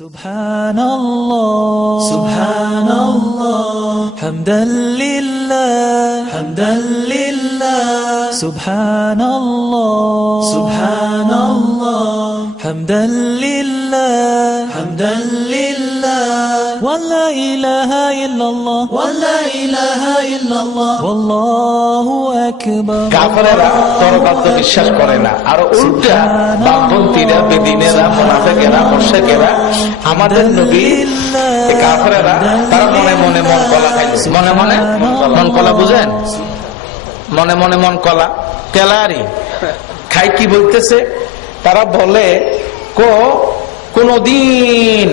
Subhanallah, Subhanallah, hamdan lillah, Subhanallah, Subhanallah, hamdan lillah, wa la ilaha illallah, wallahu akbar. কাফেররা পরকাত্য বিশ্বাস করে না, আর উল্টা বামপন্থীরা, বেদিনেরা, মুনাফিকেরা, মুশরিকেরা আমাদের নবী কাফেররা তারা মনে মনে মন কলা খাইল। মনে মনে মন কলা বুঝেন? মনে মনে মন কলা কেলারি খাই। কি বলতেছে তারা? বলে কোনদিন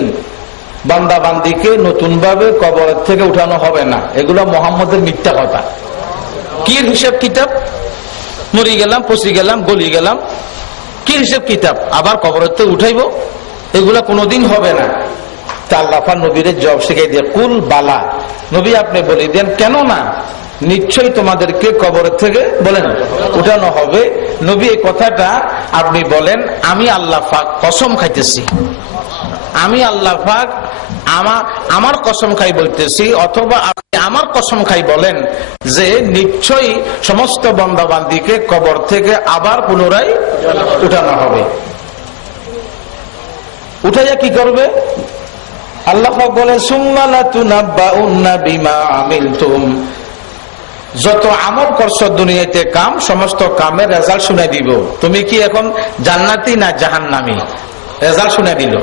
বান্দা বান্দিকে নতুন ভাবে কবরের থেকে উঠানো হবে না। এগুলো মোহাম্মদের মিথ্যা কথা। কি হিসাব কিতাব? মরি গেলাম, পচি গেলাম, গলি গেলাম, কি হিসাব কিতাব? আবার কবরের থেকে উঠাইব? এগুলা কোনোদিন হবে না। তা আল্লাহ নবীর জবাব শিখাই দিয়ে কুল বালা, নবী আপনি বলে দেন কেন না, নিশ্চয়ই তোমাদেরকে কবরের থেকে বলেন উঠানো হবে। নবী এই কথাটা আপনি বলেন আমি আল্লাহ পাক কসম খাইতেছি, আমি আল্লাহ পাক আমার কসম খাই বলতেছি, অথবা আপনি আমার কসম খাই বলেন যে নিশ্চয়ই সমস্ত বান্দা বান্দীকে কবর থেকে আবার পুনরায় উঠানো হবে। উঠাইয়া কি করবে? আল্লাহ পাক বলেন সুম্মা লাতুনাব্বাউন্না বিমা আমিলতুম, যত আমল করছো দুনিয়াতে কাম, সমস্ত কামের রেজাল্ট শুনাই দিব। তুমি কি এখন জান্নাতি না জাহান্নামী? রেজাল্ট শুনে দিল।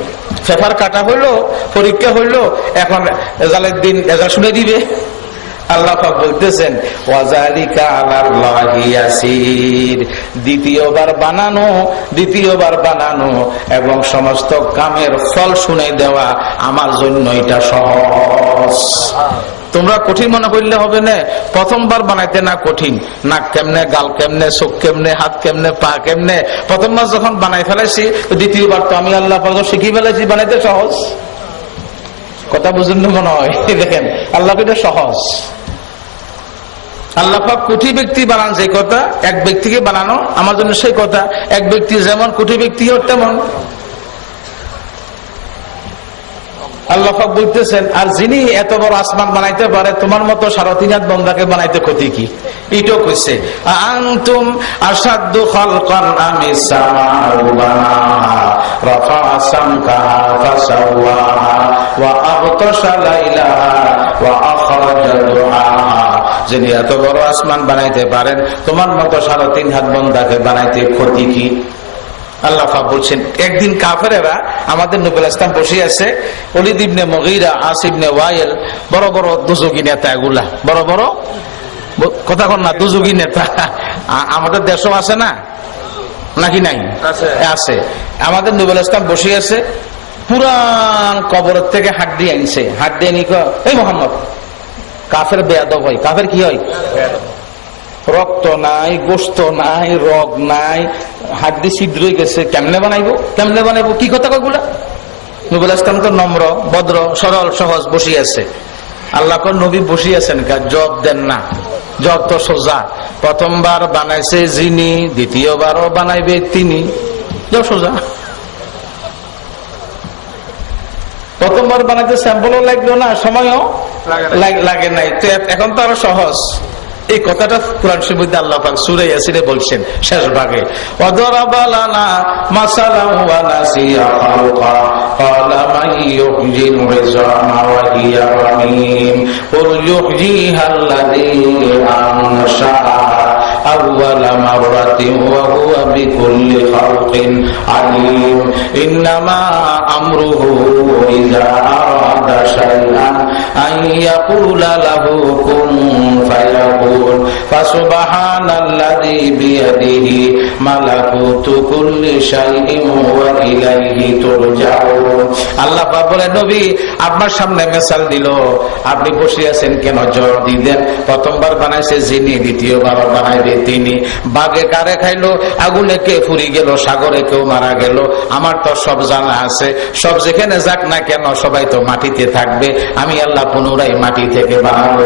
পেপার কাটা হইলো, পরীক্ষা হইলো, এখন রেজাল্টের দিন রেজাল্ট শুনে দিবে। আল্লাহ পাক বলতেছেন ওয়াজালিকা আলাল্লাহি ইয়াসির, দ্বিতীয়বার বানানো এবং সমস্ত কামের ফল শুনে দেওয়া আমার জন্য এটা সহজ। তোমরা কঠিন মনে করলে হবে না। প্রথমবার বানাইতে না কঠিন, নাক কেমনে, গাল কেমনে, চোখ কেমনে, হাত কেমনে, পা কেমনে, প্রথমবার যখন বানাই ফেলাইছি দ্বিতীয়বার তো আমি আল্লাহ পাক শিখিয়ে ফেলাইছি, বানাইতে সহজ। কথা বুঝুন না মনে হয়? দেখেন আল্লাহ এটা সহজ। আল্লাহ পাক কোটি ব্যক্তি বানান, যে কথা এক ব্যক্তিকে বানানো আমার জন্য সেই কথা। এক ব্যক্তি যেমন কোটি ব্যক্তিও তেমন। আল্লাহ পাক বলতেছেন আর যিনি এত বড় আসমান বানাইতে পারে তোমার মতো 3.5 হাত বান্দাকে বানাইতে ক্ষতি কি? এটাও কইছে আনতুম আশাদ্দু খালকান আমিস সামাউ বানাহা রাফা সামকাহা ফাসাওয়াহা ওয়া আগতাশা লাইলাহা ওয়া আখরাজা দুআহা। যিনি এত বড় আসমান বানাইতে পারেন তোমার মতো 3.5 হাত বান্দাকে বানাইতে ক্ষতি কি? আল্লাহ পাক বলছেন একদিন কাফেরেরা আমাদের নবী ইসলাম বসে আছে, ওলীদ ইবনে মুগীরা, আস ইবনে ওয়াইল, বড় বড় দুজুগি নেতা, এগুলা বড় বড় কথা কন না, দুজুগি নেতা। আমাদের দেশও আছে না নাকি? নাই আছে। আমাদের নবী ইসলাম বসে আছে, পুরান কবরের থেকে হাড্ডি আনছে। হাড্ডি আনি এই মোহাম্মদ, কাফের বেয়াদব হয়। কাফের কি হয়? রক্ত নাই, গোস্ত নাই, রগ নাই, হাড্ডি ছিদ্র হয়ে গেছে। কেমনে বানাইবো? কি কথা কগুলা? নবী ইসলাম তো নম্র, ভদ্র, সরল, সহজ বসে আছে। আল্লাহ নবী বসে আছেন, জবাব দেন না। জবাব তো সোজা। প্রথমবার বানাইছে যিনি, দ্বিতীয়বারও বানাইবে তিনি। জবাব সোজা। প্রথমবার বানাইতে স্যাম্পলও লাগলো না, সময়ও লাগে নাই, তো এখন তো আরো সহজ। এই কথাটা কোরআন শরীফে আল্লাহ পাক সূরা ইয়াসিনে বলছেন শেষ ভাগে, ওয়াদারাবা লানা মাসালান ওয়া নাসিয়া খালকা ক্বালা মান ইউহয়িল ইযামা ওয়া হিয়া রামীম কুল ইউহয়িহাল্লাযী আনশাআ আউওয়ালা মাররাতিন ওয়া হুয়া বিকুল্লি খালকিন আলীম ইন্নামা আমরুহু ইযা আরাদা শাইআন আন ইয়াকুলা লাহু কুন ফায়াকুন ফাসুবহানাল্লাযী বিয়াদিহি মালাকুতু কুল্লি শাইইন ওয়া ইলাইহি তুরজাউন। আল্লাহ পাক বলে নবী আপনার সামনে মিসাল দিল, আপনি বসে আছেন কেন? জবাব দিবেন প্রথমবার বানাইছে যিনি, দ্বিতীয়বার বানাইবে তিনি। বাঘে কারে খাইলো, আগুনে কে ফুরি গেল, সাগরে কেউ মারা গেল, আমার তো সব জানা আছে। সব যেখানে যাক না কেন সবাই তো মাটিতে থাকবে, আমি আল্লাহ পুনরায় মাটি থেকে বানাবো।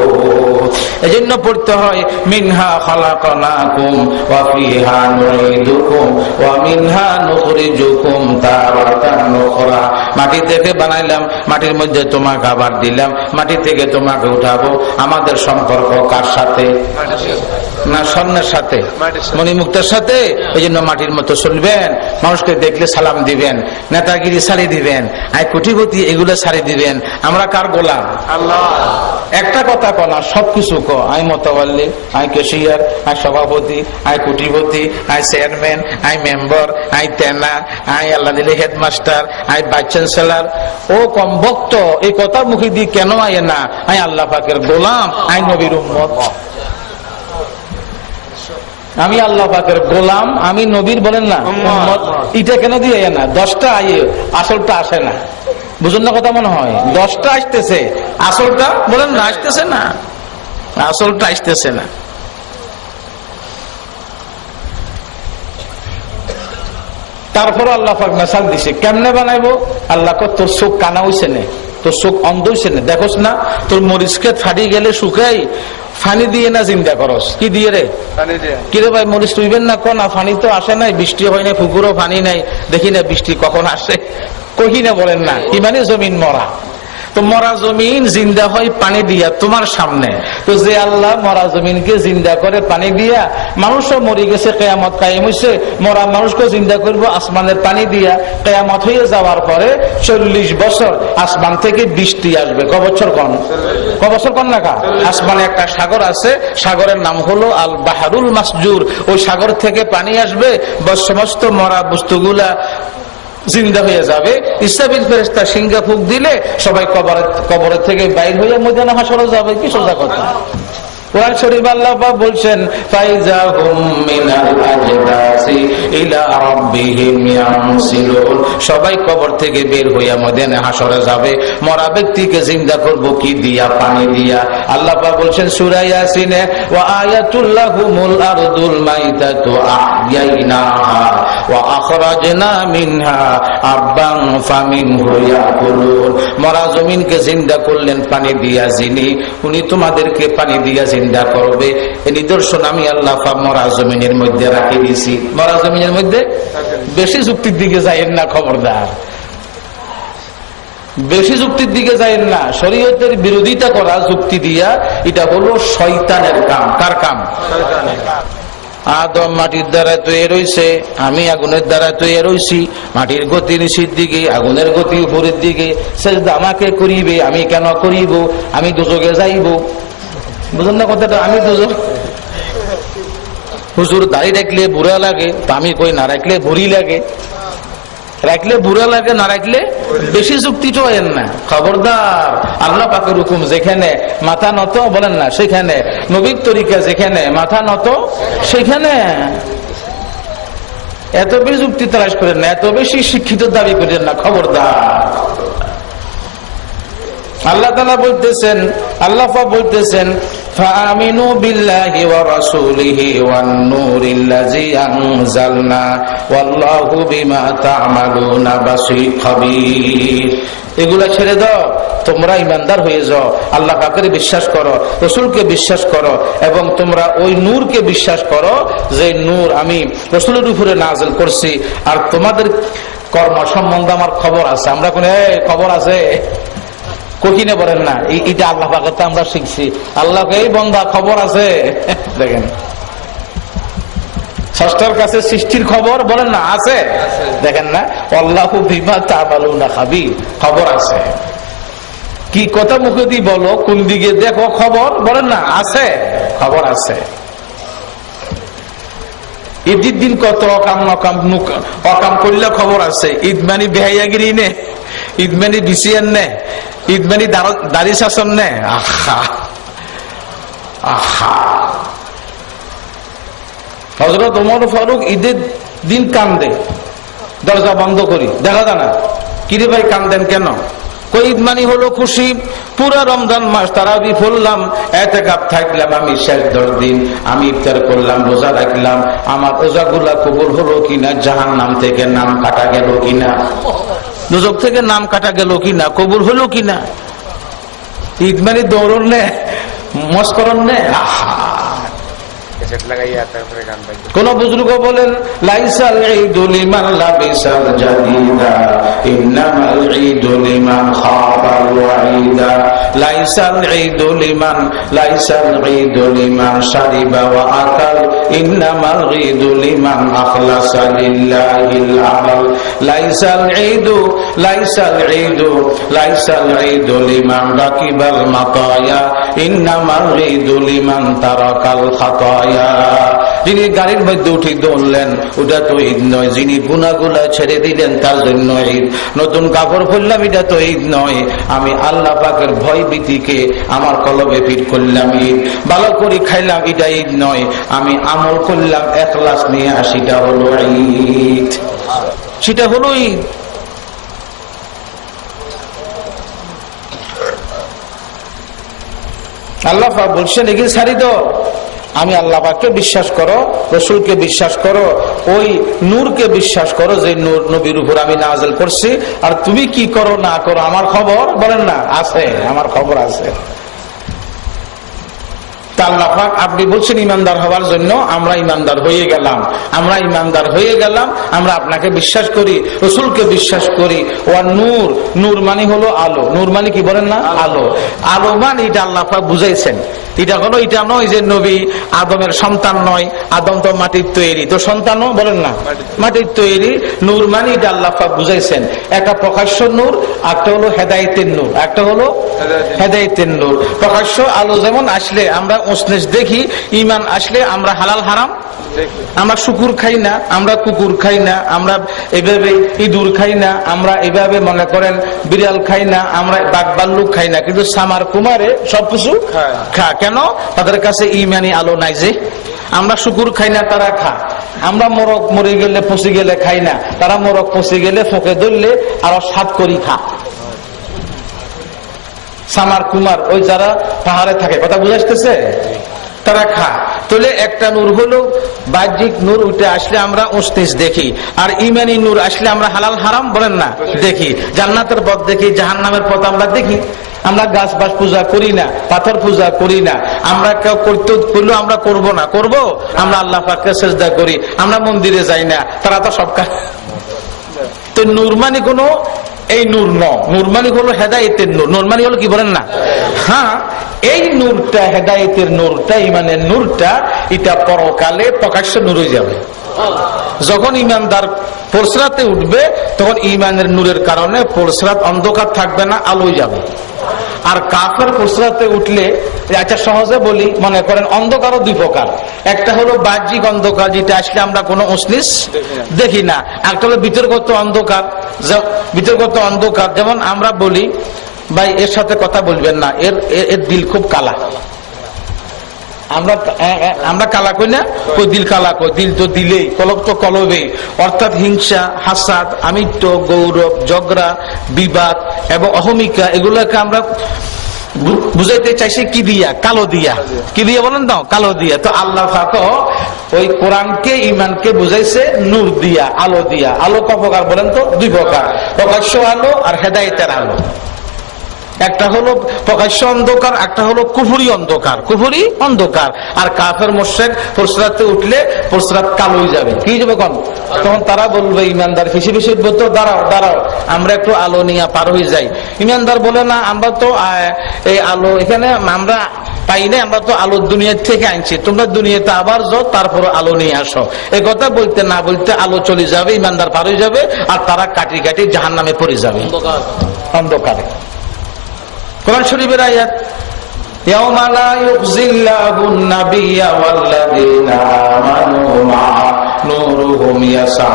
এজন্য পড়তে হয় মিনহা খালাকনাকুম ওয়া ফিহা নুঈদুকুম ওয়া মিনহা নুখরিজুকুম তারাতান উখরা। মাটি থেকে বানাইলাম, মাটির মধ্যে তোমাকে আবার দিলাম, মাটি থেকে তোমাকে উঠাবো। আমাদের সম্পর্ক কার সাথে? না স্বর্ণের সাথে, মণিমুক্তার সাথে। এই জন্য মাটির মতো চলবেন, মানুষকে দেখলে সালাম দিবেন, নেতাগিরি ছাড়ি দিবেন, আই কোটিপতি এগুলো ছাড়ি দিবেন। আমরা কার গোলাম? আল্লাহ। একটা কথা কনা, সবকিছু ক, আই মতওয়াল্লি, আই ক্যাশিয়ার, আই সভাপতি, আই কোটিপতি, আই চেয়ারম্যান, আই মেম্বার, আই তেনা, আই আল্লাহ দিলে হেডমাস্টার, আই ভাইস চ্যান্সেলর। ও কম ভক্ত, এই কথা মুখে দিয়ে কেন আয় না? আই আল্লাহ পাকের গোলাম, আই নবীর উম্মত। আমি আল্লাহ পাকের গোলাম, আমি নবীর বলেন না উম্মত। এটা কেন দিয়ে না? 10টা আয়ে আসলটা আসে না, বুঝুন না কথা মনে হয়? 10টা আসতেছে, আসলটা বলেন না আসতেছে না, আসলটা আসতেছে না। তারপর আল্লাহ পাক মেসাল দিছে, কেমনে বানাইবো? আল্লাহ কো তোর চোখ কানা হইছে না, তোর চোখ অন্ধ হইছে না, দেখোস না তোর মরিচকে ফাটি গেলে শুকাই ফানি দিয়ে না জিন্দা করস? কি দিয়ে রে? কি রে ভাই, মরিচ তুইবেন না? কোন ফানি তো আসে নাই, বৃষ্টি হয় না, পুকুরও পানি নাই, দেখি না বৃষ্টি কখন আসে, কহি না বলেন না? কি মানে জমিন মরা? তো মরা জমিন জিন্দা হয় পানি দিয়া তোমার সামনে। তো যে আল্লাহ মরা জমিনকে জিন্দা করে পানি দিয়া, মানুষও মরে গেছে, কিয়ামত কায়েম হইছে, মরা মানুষকে জিন্দা করবো আসমানের পানি দিয়া। কিয়ামত হয়ে যাওয়ার পরে 40 বছর আসমান থেকে বৃষ্টি আসবে। ক বছর কন না কা? আসমানে একটা সাগর আছে, সাগরের নাম হলো আল বাহারুল মাসজুর। ওই সাগর থেকে পানি আসবে, সমস্ত মরা বস্তুগুলা জিন্দা হয়ে যাবে। ইসরাফিল ফেরেশতা সিংহা ফুঁক দিলে সবাই কবরের থেকে বাইর হয়ে ময়দানে হাসরে যাবে। কি সোজা কথা। কোরআন শরীফ আল্লাহ পাক বলছেন, ফাইজাহুম মিনাল আজদাসি ইলা রাব্বিহিম ইয়ানসিলুন। সবাই কবর থেকে বের হইয়া ময়দানে হাসরে যাবে। মরা ব্যক্তিকে জিন্দা করব কি দিয়া? পানি দিয়া। আল্লাহ পাক বলছেন সূরা ইয়াসিনে, ওয়া আয়াতুল লাহুমুল আরদুল মাইতাতু আহইয়াইনাহা ওয়া আখরাজনা মিনহা আববান ফামিনহু ইয়াকুলুন। মরা জমিনকে জিন্দা করলেন পানি দিয়া যিনি, উনি তোমাদেরকে পানি দিয়া জিন্দা করবে। এই নিদর্শন আমি আল্লাহ মরা জমিনের মধ্যে রাখি দিছি। মরা জমিনের মধ্যে বেশি যুক্তির দিকে যাইেন না, খবরদার, বেশি যুক্তির দিকে যাইেন না। শরীয়তের বিরোধিতা করা যুক্তি দিয়া, এটা হলো শয়তানের কাম। কার কাম? আদম মাটির দ্বারা তৈরি রয়েছে, আমি আগুনের দ্বারা তৈরি রয়েছি। মাটির গতি নিচের দিকে, আগুনের গতি উপরের দিকে। সেজদা আমাকে করিবে, আমি কেন করিব? আমি দুজকে যাইব, বুঝুন না কথাটা? আমি দুজন, হুজুর দাড়ি রাখলে বুড়া লাগে, তা আমি কই না রাখলে বুড়ি লাগে। রাখলে বুড়া লাগে, না রাখলে বেশি যুক্তি তো হয় না। খবরদার, আল্লাহ পাকের হুকুম যেখানে মাথা নত বলেন না সেখানে, নবীর তরিকা যেখানে মাথা নত সেখানে। এত বেশি যুক্তি তালাশ করেন না, এত বেশি শিক্ষিত দাবি করেন না, খবরদার। আল্লাহ তাআলা বলতেছেন, আল্লাহ পাক বলতেছেন, ফাআমিনু বিল্লাহি ওয়া রাসূলিহি ওয়ান নূরিল্লাযী আনজালনা ওয়াল্লাহু বিমা তা'মালুনা বাসীর খাবীর। এগুলা ছেড়ে দাও, তোমরা ইমানদার হয়ে যাও, আল্লাহ পাকের বিশ্বাস করো, রাসূলকে বিশ্বাস করো, এবং তোমরা ওই নূরকে বিশ্বাস করো যে নূর আমি রাসূলের উপরে নাযিল করছি। আর তোমাদের কর্ম সম্বন্ধে আমার খবর আছে। আমরা কোন খবর আছে কঠিনে বলেন না, এটা আল্লাহ পাকের তো আমরা শিখছি। আল্লাহকে এই বন্দা খবর আছে, দেখেন ষষ্ঠর কাছে সৃষ্টির খবর বলেন না আছে, দেখেন না, আল্লাহু বিমা তা'মালুনা খাবীর, খবর আছে। কি কথা মুখে দিয়ে বলো, কোন দিকে দেখো, খবর বলেন না আছে, খবর আছে। ঈদের দিন কত অকাম অকাম করলে খবর আছে। ঈদ মানি বেহাইয়াগিরি নে, ঈদ মানি বিসিয়ান নে, ঈদ মানি দাড়ি শাসন নে। আহা আহা, হযরত ওমর ফারুক ঈদের দিন কান্দে, দরজা বন্ধ করি, দেখা যায় না। কিরে ভাই কান্দেন কেন? কই ঈদ মানি হলো খুশি, পুরা রমজান মাস তারাবি পড়লাম, ইতিকাফ থাকলাম আমি শেষ 10 দিন, আমি ইফতার করলাম, রোজা রাখলাম, আমার রোজাগুলা কবুল হলো কিনা, জাহান্নাম থেকে নাম কাটা গেল কিনা, দোজখ থেকে নাম কাটা গেল কিনা, কবুল হলো কিনা। ঈদ মানি দৌড়ন নে, মস্করণ নে। আহা, কোন বুজুর্গ বলেন লাইসাল ঈদু লিমান লাবিসাল জাদিদা ইন্নামাল ঈদু লিমান খাবাল ওয়াইদা লাইসাল ঈদু লিমান শারিবা ওয়া আকাল ইন্নামাল ঈদু লিমান আখলাসা লিল্লাহিল আমাল লাইসাল ঈদু লিমান রাকিবাল মাতায়া ইন্নামাল ঈদু লিমান তারাকাল খাতায়া। যিনি গাড়ির মধ্যে উঠে দৌড়লেন ওটা তো ঈদ নয়, যিনি গুনাহগুলা ছেড়ে দিলেন তার জন্য ঈদ। নতুন কাপড় পরলাম এটা তো ঈদ নয়, আমি আল্লাহ পাকের ভয় ভীতিকে আমার কলবে ফিট করলাম ঈদ। ভালো করে খাইলাম এটা ঈদ নয়, আমি আমল করলাম ইখলাস নিয়ে, সেটা হলো ঈদ, সেটা হলো ঈদ। আল্লাহ পাক বলছেন এগুলো ছাড়ি দাও, আমি আল্লাহ পাককে বিশ্বাস করো, রসুলকে বিশ্বাস করো, ওই নূরকে বিশ্বাস করো যে নূর নবীর উপর আমি নাযিল করছি। আর তুমি কি করো না করো আমার খবর বলেন না আছে, আমার খবর আছে। আল্লাহ পাক আপনি বলছেন ইমানদার হওয়ার জন্য, আমরা ইমানদার হয়ে গেলাম, আমরা আপনাকে বিশ্বাস করি, রসুলকে বিশ্বাস করি। ও নূর, নূর মানে হলো আলো, নূর মানে কি বলেন না আলো, আলো মানে এটা আল্লাহ পাক বুঝাইছেন। এটা হলো এটা নয় যে নবী আদমের সন্তান নয়, আদম তো মাটির তৈরি, তো সন্তানও বলেন না মাটির তৈরি। নূর মানে এটা আল্লাহ পাক বুঝাইছেন, একটা প্রকাশ্য নূর, একটা হলো হেদায়েতের নূর, একটা হলো হেদায়েতের নূর। প্রকাশ্য আলো যেমন আসলে আমরা উষ্ণেস দেখি, ঈমান আসলে আমরা হালাল হারাম, আমরা শুকুর খাই না, আমরা কুকুর খাই না, আমরা এভাবে ইঁদুর খাই না, আমরা এভাবে মনে করেন বিড়াল খাই না, আমরা বাঘ ভাল্লুক খাই না, কিন্তু সামার কুমারে সবকিছু খা। কেন? তাদের কাছে ঈমানি আলো নাই। যে আমরা শুকুর খাই না, তারা খা। আমরা মোরগ মরে গেলে পচে গেলে খাই না, তারা মোরগ পচে গেলে ফোঁকে ধরলে আরো স্বাদ করি খা। সামার কুমার ওই যারা পাহাড়ে থাকে, কথা বুঝাইতেছে, তারা খা। তাহলে একটা নূর হলো বাহ্যিক নূর, উঠে আসলে আমরা উষ্ণিস দেখি, আর ইমানি নূর আসলে আমরা হালাল হারাম বলেন না দেখি, জান্নাতের পথ দেখি, জাহান্নামের পথ আমরা দেখি। আমরা গাছ বাস পূজা করি না, পাথর পূজা করি না, আমরা কেউ করতে করলেও আমরা করবো না, করবো আমরা আল্লাহ পাককে সিজদা করি, আমরা মন্দিরে যাই না, তারা তো সব কাজ। তো নূর মানে কোনো এই নূর ন, নূর মানে হলো হেদায়েতের নূর, নূর মানে হলো কি বলেন না। হ্যাঁ, এই নূরটা হেদায়েতের নূরটা, ইমানের নূরটা, এটা পরকালে প্রকাশ্য নূর হয়ে যাবে। যখন ইমানদার পরসরাতে উঠবে তখন ইমানের নূরের কারণে পরসরাত অন্ধকার থাকবে না, আলোয় যাবে। আর কাফের পরসরাতে উঠলে, আচ্ছা সহজে বলি, মনে করেন অন্ধকারও দুই প্রকার, একটা হলো বাহ্যিক অন্ধকার যেটা আসলে আমরা কোনো উষ্ণিস দেখি না, একটা হলো বিতর্কত অন্ধকার। বিতর্কত অন্ধকার যেমন আমরা বলি ভাই এর সাথে কথা বলবেন না, এর দিল খুব কালা, আমরা কালা কই না, কই দিল কালা, কই দিল তো দিলেই, কলব তো কলবে, অর্থাৎ হিংসা, হাসাদ, আমিত্ব, গৌরব, ঝগড়া, বিবাদ এবং অহমিকা, এগুলোকে আমরা বুঝাইতে চাইছি কি দিয়া, কালো দিয়া, কি দিয়া বলেন তো, কালো দিয়া। তো আল্লাহ পাক ওই কোরআনকে ঈমানকে বুঝাইছে নূর দিয়া, আলো দিয়া। আলো ক প্রকার বলেন তো? দুই প্রকার, প্রকাশ্য আলো আর হেদায়েতের আলো। একটা হলো প্রকাশ্য অন্ধকার, একটা হলো কুফরি অন্ধকার, কুফরি অন্ধকার। আর কাফের মুশরিক পরসরাতে উঠলে পরসরাত কালো হয়ে যাবে, কি যাবে কোন, তখন তারা বলবে ইমানদার ফিসি ফিসি বলতো দাঁড়াও দাঁড়াও, আমরা একটু আলো নিয়ে পার হয়ে যাই। ইমানদার বলে না, আমরা তো এই আলো এখানে আমরা পাই না, আমরা তো আলোর দুনিয়া থেকে আনছি, তোমরা দুনিয়াতে আবার যাও, তারপর আলো নিয়ে আসো। এই কথা বলতে না বলতে আলো চলে যাবে, ইমানদার পার হয়ে যাবে, আর তারা কাটি কাটি জাহান্নামে পড়ে যাবে, অন্ধকারে। কোরআন শরীফের আয়াত, ইয়াউমা লা ইউখজিল্লাহুন নাবিয়্যা ওয়াল্লাযীনা আমানু মা'আ নূরুহুম ইয়াসআ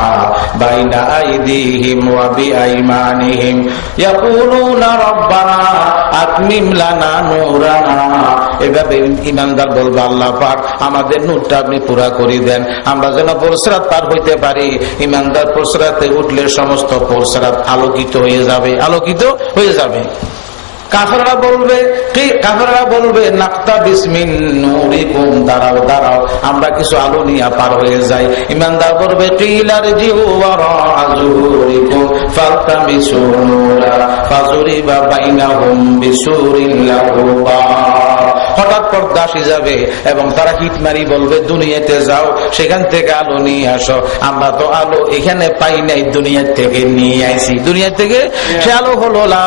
বাইনা আইদিহিম ওয়া বিআইমানিহিম ইয়াকুলুনা রাব্বানা আতমিম লানা নূরানা। এভাবে ইমানদার বলবে, আল্লাহ পাক আমাদের নূরটা আপনি পুরা করে দেন, আমরা যেন পরসরাত পার হইতে পারি। ইমানদার পরসরাতে উঠলে সমস্ত পরসরাত আলোকিত হয়ে যাবে, আলোকিত হয়ে যাবে। কাফেররা বলবে নাক্তা বিসমিন নূরিকুম, দাঁড়াও দাঁড়াও, আমরা কিছু আলো নিয়ে পার হয়ে যাই। ইমানদার বলবে কিলার জিউ ওয়ারাজুরিকুম ফালতামিসু নূরা ফাজুরিবা বাইনাহুম বিসুরিন লাহু বাব। হঠাৎ পর্দা আসি যাবে এবং তারা হিটমারি বলবে দুনিয়াতে যাও, সেখান থেকে আলো নিয়ে আসো। আমরা তো আলো এখানে পাই নাই, দুনিয়া থেকে নিয়ে আইছি। দুনিয়া থেকে সে আলো হলো লা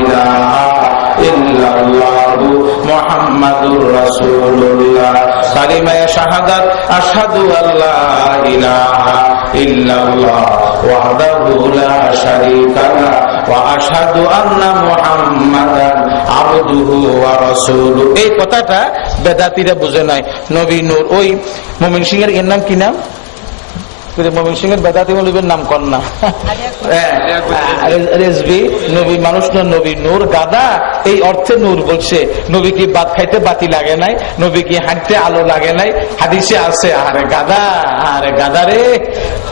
ইলাহা ইল্লাল্লাহু মুহাম্মাদুর রাসূলুল্লাহ, কালিমায়ে শাহাদাত আশহাদু আল্লা ইলাহা ইল্লাল্লাহ ওয়াহদাহু লা শারীকা লাহু ওয়া আশহাদু আন্না মুহাম্মাদান আবদুহু ওয়া রাসূলুহু। এই কথাটা বেদাতীরা বুঝে নাই। নবী নূর, ওই মুমিন সিং এর নাম কি নাম? মমিন সিং এর বেদাতি মৌলবীর নাম কন্যা রেজবি, নবী মানুষ না নবী নূর। গাদা এই অর্থে নূর বলছে। নবী কি ভাত খাইতে বাতি লাগে নাই, নবী কি হাঁটতে আলো লাগে নাই, হাদিসে আছে। আরে গাদা, আরে গাদা রে,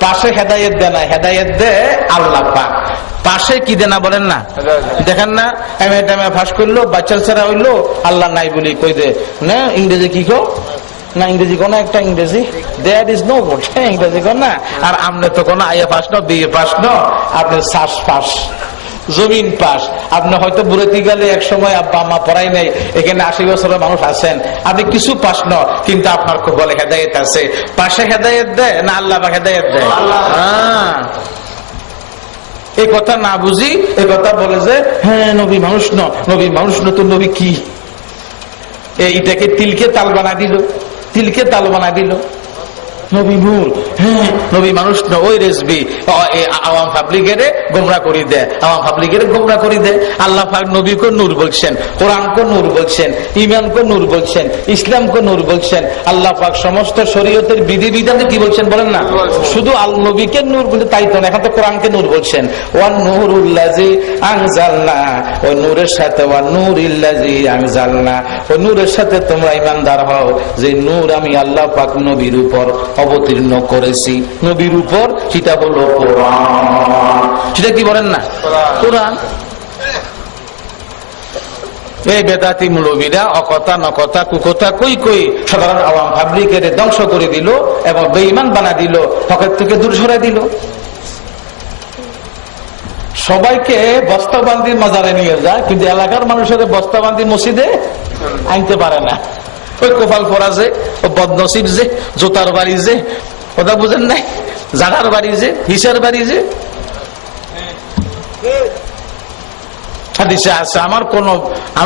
পাশে হেদায়েত দেয় না, হেদায়েত দে আল্লাহ পাক। পাশে কি দেনা বলেন না, দেখেন না এমএ ফাঁস করলো, বাচ্চা ছাড়া হইলো, আল্লাহ নাই বলি কই দে না। ইংরেজি কি কো না, ইংরেজি কোন একটা ইংরেজি দেয়ার ইজ নো ভোট, ইংরেজি কোন না। আর আপনি তো কোন আইএ পাস না, বিএ পাস না, আপনি শ্বাস পাস, জমিন পাস। আপনি হয়তো বুড়েতি গেলে এক সময় আব্বা আম্মা পড়াই নাই, এখানে 80 বছরের মানুষ আছেন, আপনি কিছু পাস না, কিন্তু আপনার খুব বলে হেদায়েত আছে। পাশে হেদায়েত দেয় না আল্লাহ বা হেদায়েত দেয়? এই কথা না বুঝি এই কথা বলে যে হ্যাঁ নবী মানুষ ন, নবী মানুষ ন, তো নবী কি? এইটাকে তিলকে তাল বানা দিল, তিলকে তাল বানা দিল। নবী নূর, হ্যাঁ নবী মানুষ না। ওই রেজবি আওয়াম পাবলিকের গোমরা করে দেয়, আওয়াম পাবলিকের গোমরা করে দেয়। আল্লাহ পাক নবীকে নূর বলছেন, কোরআনকে নূর বলছেন, ইমানকে নূর বলছেন, ইসলামকে নূর বলছেন। আল্লাহ পাক সমস্ত শরীয়তের বিধি বিধানে কি বলছেন বলেন না? শুধু আল নবীকে নূর বলতে তাই তো না, এখন তো কোরআনকে নূর বলছেন। ওয়ান নূরুল্লাযী আনজালনা, ওই নূরের সাথে ওয়ান নূরিল্লাযী আনজালনা, ওই নূরের সাথে তোমরা ঈমানদার হও যে নূর আমি আল্লাহ পাক নবীর উপর অবতীর্ণ করেছি। নবীর উপর সেটা হলো কোরআন। সেটা কি বলেন না? কোরআন। এই বেদাতি মৌলবীরা অকথা নকথা কুকথা কই কই সাধারণ আওয়াম পাবলিকের ধ্বংস করে দিল এবং বেঈমান বানা দিল, হকের থেকে দূর সরাই দিল। সবাইকে বস্তাবান্দি মাজারে নিয়ে যায়, কিন্তু এলাকার মানুষের বস্তাবান্দি মসজিদে আনতে পারে না। ওই কোপাল পরা যে, ও বদনসিব যে, জোতার বাড়ি যে, ওটা বুঝেন নাই, জাগার বাড়ি যে, হিসার বাড়ি যে। হাদিসে আছে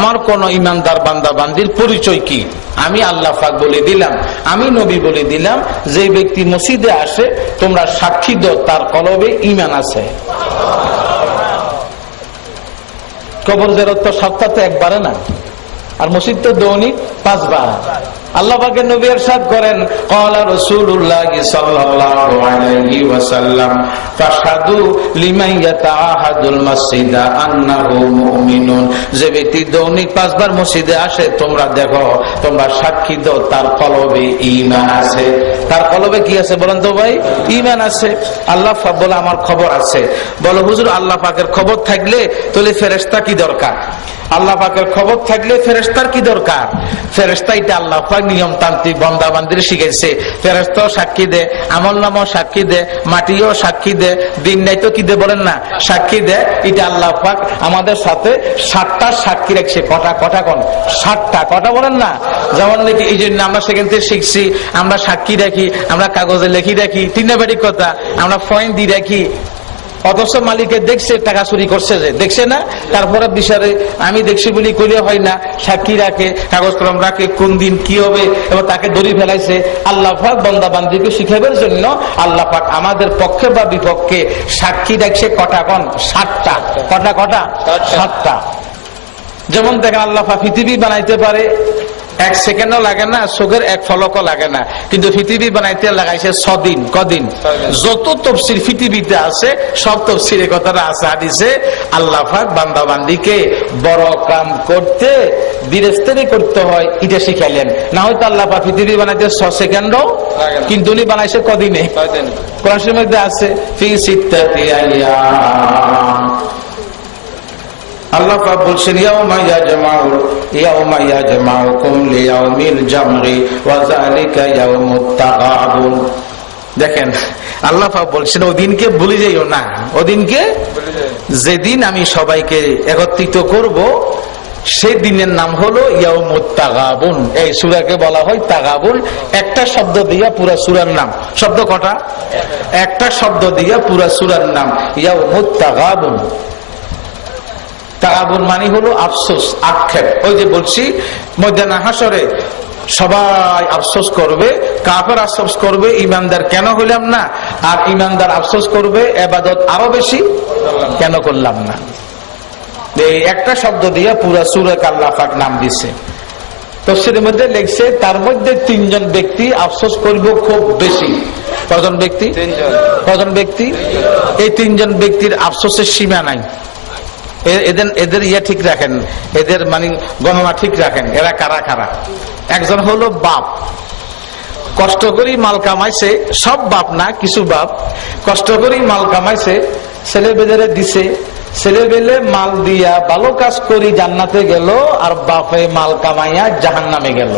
আমার কোন ইমানদার বান্দা বান্দির পরিচয় কি? আমি আল্লাহ পাক বলে দিলাম, আমি নবী বলে দিলাম, যে ব্যক্তি মসজিদে আসে তোমরা সাক্ষী দাও তার কলবে ঈমান আছে। কবর জিয়ারত তো সপ্তাহে একবারে না, আর মসজিদ তো দৈনিক 5 বার। আল্লাহ পাকের নবী ইরশাদ করেন, ক্বালা রাসূলুল্লাহ সাল্লাল্লাহু আলাইহি ওয়াসাল্লাম ফাশহাদু লিমান ইয়াতাআহাদুল মাসজিদা আন্নাহু মুমিনুন। যে ব্যক্তি দৈনিক 5 বার মসজিদে আসে তোমরা দেখো, তোমরা সাক্ষী দাও তার কলবে ঈমান আছে। তার কলবে কি আছে বলেন তো ভাই? ঈমান আছে। আল্লাহ পাক বলে আমার খবর আছে। বলো হুজুর আল্লাহ পাকের খবর থাকলে তাহলে ফেরেশতা কি দরকার? আল্লাহ পাকের খবর থাকলে ফেরেশতার কি দরকার? ফেরেশতা এটা আল্লাহ পাক নিয়মতান্ত্রিক বান্দা বান্দির শিখাইছে। ফেরেশতাও সাক্ষী দে, আমলনামাও সাক্ষী দে, মাটিও সাক্ষী দে, দিন রাইতো কি দে বলেন না, সাক্ষী দে। এটা আল্লাহ পাক আমাদের সাথে 7টা সাক্ষী রাখছে। কটা কোন 7টা, কটা বলেন না? যেমন নাকি এই জন্য আমরা সেখান থেকে শিখছি, আমরা সাক্ষী রাখি, আমরা কাগজে লেখি রাখি, 3 নাম্বারই কথা, আমরা ফয়েন দিয়ে রাখি। অথচ মালিকে দেখছে টাকা চুরি করছে, যে দেখছে না, তারপরে বিচারে আমি দেখছি বলি কইলে হয় না, সাক্ষী রাখে, কাগজ কলম রাখে, কোন দিন কি হবে এবং তাকে দড়ি ফেলাইছে। আল্লাহ পাক বান্দা বান্দিকে শিখাবার জন্য আল্লাহ পাক আমাদের পক্ষে বা বিপক্ষে সাক্ষী রাখছে কটা কোন 7টা। কটা 7টা। যেমন দেখেন আল্লাহ পাক পৃথিবী বানাইতে পারে 1 সেকেন্ডও লাগে না, চোখের 1 ফলকও লাগে না, কিন্তু পৃথিবী বানাইতে লাগাইছে 6 দিন। কদিন? যত তাফসীর পৃথিবীতে আছে সব তাফসীরে কথাটা আছে হাদিসে। আল্লাহ পাক বান্দা বান্দিকে বড় কাম করতে ধীরে করতে হয় এটা শিখাইলেন। না হয়তো আল্লাহ পাক পৃথিবী বানাইতে 6 সেকেন্ডও, কিন্তু উনি বানাইছে কদিনে? কোরআনের মধ্যে আছে ফি সিত্তাতি আইয়াম। আল্লাহ পাক বলছেন ইয়াউমা ইয়াজমাউকুম লিয়াউমিল জামঈ ওয়া যালিকা ইয়াউমুত তাগাবুন। দেখেন আল্লাহ পাক বলছেন ওদিনকে ভুলে যাইও না, ওদিনকে যেদিন আমি সবাইকে একত্রিত করব সেই দিনের নাম হলো ইয়াউমুত তাগাবুন। এই সূরাকে বলা হয় তাগাবুন। একটা শব্দ দিয়া পুরা সূরার নাম। শব্দ কটা? একটা শব্দ দিয়া পুরা সূরার নাম ইয়াউমুত তাগাবুন। তাগাবুন মানে হলো আফসোস, আক্ষেপ। ওই যে বলছি ময়দানে হাসরে সবাই আফসোস করবে, কাফের আফসোস করবে ঈমানদার কেন হইলাম না, আর ঈমানদার আফসোস করবে ইবাদত আরো বেশি কেন করলাম না। এই একটা শব্দ দিয়ে পুরা সূরাকে আল্লাহ পাক নাম দিছে। তাফসীরের মধ্যে লেখছে তার মধ্যে 3 জন ব্যক্তি আফসোস করবে খুব বেশি। কজন ব্যক্তি? 3 জন। কজন ব্যক্তি? এই 3 জন ব্যক্তির আফসোসের সীমা নাই। এদের ইয়ে ঠিক রাখেন, এদের মানে গণনা ঠিক রাখেন। এরা কারা কারা? একজন হলো বাপ, কষ্ট করি মাল কামাইছে। সব বাপ না, কিছু বাপ কষ্ট করি মাল কামাইছে, ছেলে বেজারে দিছে, ছেলে বেলে মাল দিয়া ভালো কাজ করি জান্নাতে গেল, আর বাপে মাল কামাইয়া জাহান্নামে গেল।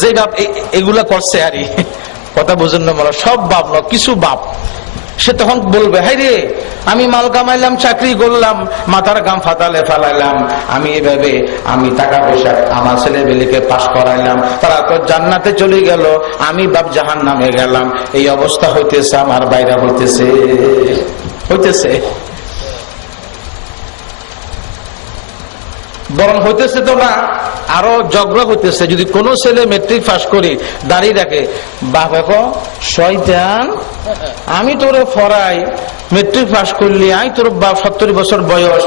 যে বাপ এগুলা করছে আর কথা বুঝুন না, সব বাপ না, কিছু বাপ। সে তখন বলবে, হাই রে আমি মাল কামাইলাম, চাকরি করলাম, মাথার গাম ফাতালে ফালাইলাম, আমি এভাবে আমি টাকা পয়সা আমার ছেলে বেলিকে পাশ করাইলাম, তারা তো জান্নাতে চলে গেল, আমি বাপ জাহান্নামে গেলাম। এই অবস্থা হইতেছে আমার বাইরে, হইতেছে হইতেছে বরং হইতেছে তো না, আরো ঝগড়া হইতেছে। যদি কোন ছেলে মেট্রিক পাস করি দাঁড়িয়ে রাখে, বাপ এখন শয়তান, আমি তোরে ফরাই, মেট্রিক পাস করলি, আমি তোর বাপ 70 বছর বয়স,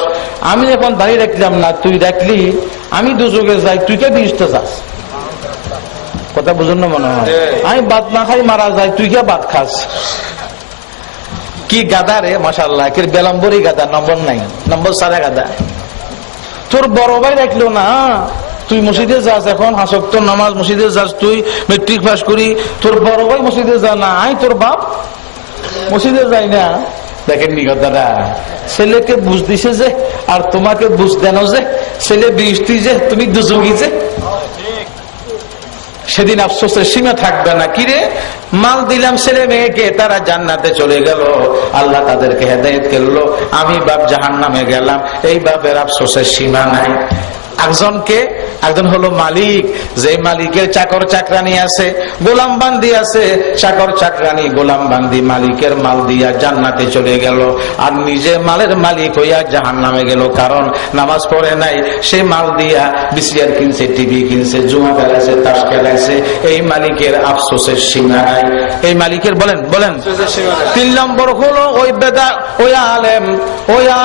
আমি এখন দাঁড়িয়ে রাখলাম না, তুই রাখলি, আমি দুযোগে যাই, তুই কে বিশতে যাস। কথা বুঝুন না মনে হয়? আমি ভাত না খাই মারা যায়, তুই কে ভাত খাস। কি গাদা রে মাশাআল্লাহ, কি বেলম্বরী গাদা, নম্বর নাই, নম্বর সারা গাদা। তোর বড় ভাই রাখলো না, তুই মসজিদে যাস, এখন হাসক্ত নামাজ মসজিদে যাস, তুই মেট্রিক পাস করি, তোর বড় ভাই মসজিদে যা না, আই তোর বাপ মসজিদে যাই না। দেখেন নি কথাটা, ছেলেকে বুঝ দিছে যে, আর তোমাকে বুঝ দেন যে, ছেলে বৃষ্টি যে, তুমি দুযোগী যে। সেদিন আফসোসের সীমা থাকবে না। কিরে মাল দিলাম ছেলে মেয়েকে, তারা জান্নাতে চলে গেল, আল্লাহ তাদেরকে হেদায়েত করলো, আমি বাপ জাহান্নামে গেলাম। এই বাপের আফসোসের সীমা নাই। একজন হলো মালিক, যে মালিকের চাকর চাকরানি আছে, গোলাম বান্দি আছে, চাকর চাকরানি গোলাম বান্দি মালিকের মাল দিয়া জান্নাতে চলে গেল, আর নিজে মালের মালিক হইয়া জাহান্নামে গেল। কারণ নামাজ পড়ে নাই, সে মাল দিয়া বিসিআর কিনছে, টিভি কিনছে, জুয়া খেলাইছে, তাস খেলাইছে। এই মালিকের আফসোসের সীমা নাই। এই মালিকের বলেন 3 নম্বর হলো ওই বেদা, ওই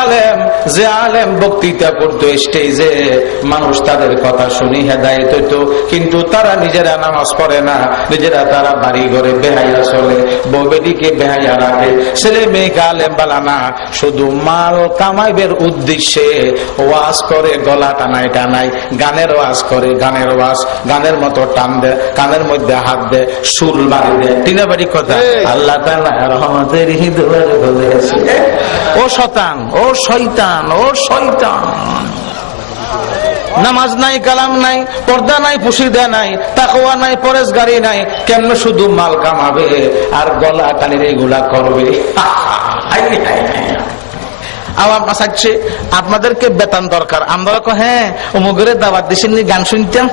আলেম যে আলেম বক্তৃতা করতো স্টেজে, মানুষ তাদের কথা শুনি হেদায়েত হইতো, কিন্তু তারা নিজেরা নামাজ পড়ে না, নিজেরা তারা বাড়ি ঘরে বেহাইয়া চলে, বউ বেটিকে বেহাইয়া রাখে, ছেলে মেয়েকে আলেম বালা না, শুধু মাল কামাইবের উদ্দেশ্যে ওয়াজ করে, গলা টানায় টানায়, গানের ওয়াজ করে, গানের ওয়াজ, গানের মতো টান দেয়, কানের মধ্যে হাত দেয়, সুর বাড়ি দেয়। তিনে বাড়ি কথা আল্লাহ তাআলা রহমতের হৃদয় বলেছে, ও শয়তান, ও শয়তান, ও শয়তান। নামাজ নাই, কালাম নাই, পর্দা নাই, পুশিদা নাই, তাকওয়া নাই, পরেশগারি নাই, কেন শুধু মাল কামাবে আর গলা টানির এগুলা করবে। আমার মাসাচ্ছে আপনাদেরকে বেতন দরকার। আমরা হ্যাঁ অমুকের দাওয়াত দিছেন, গান শুনতাম।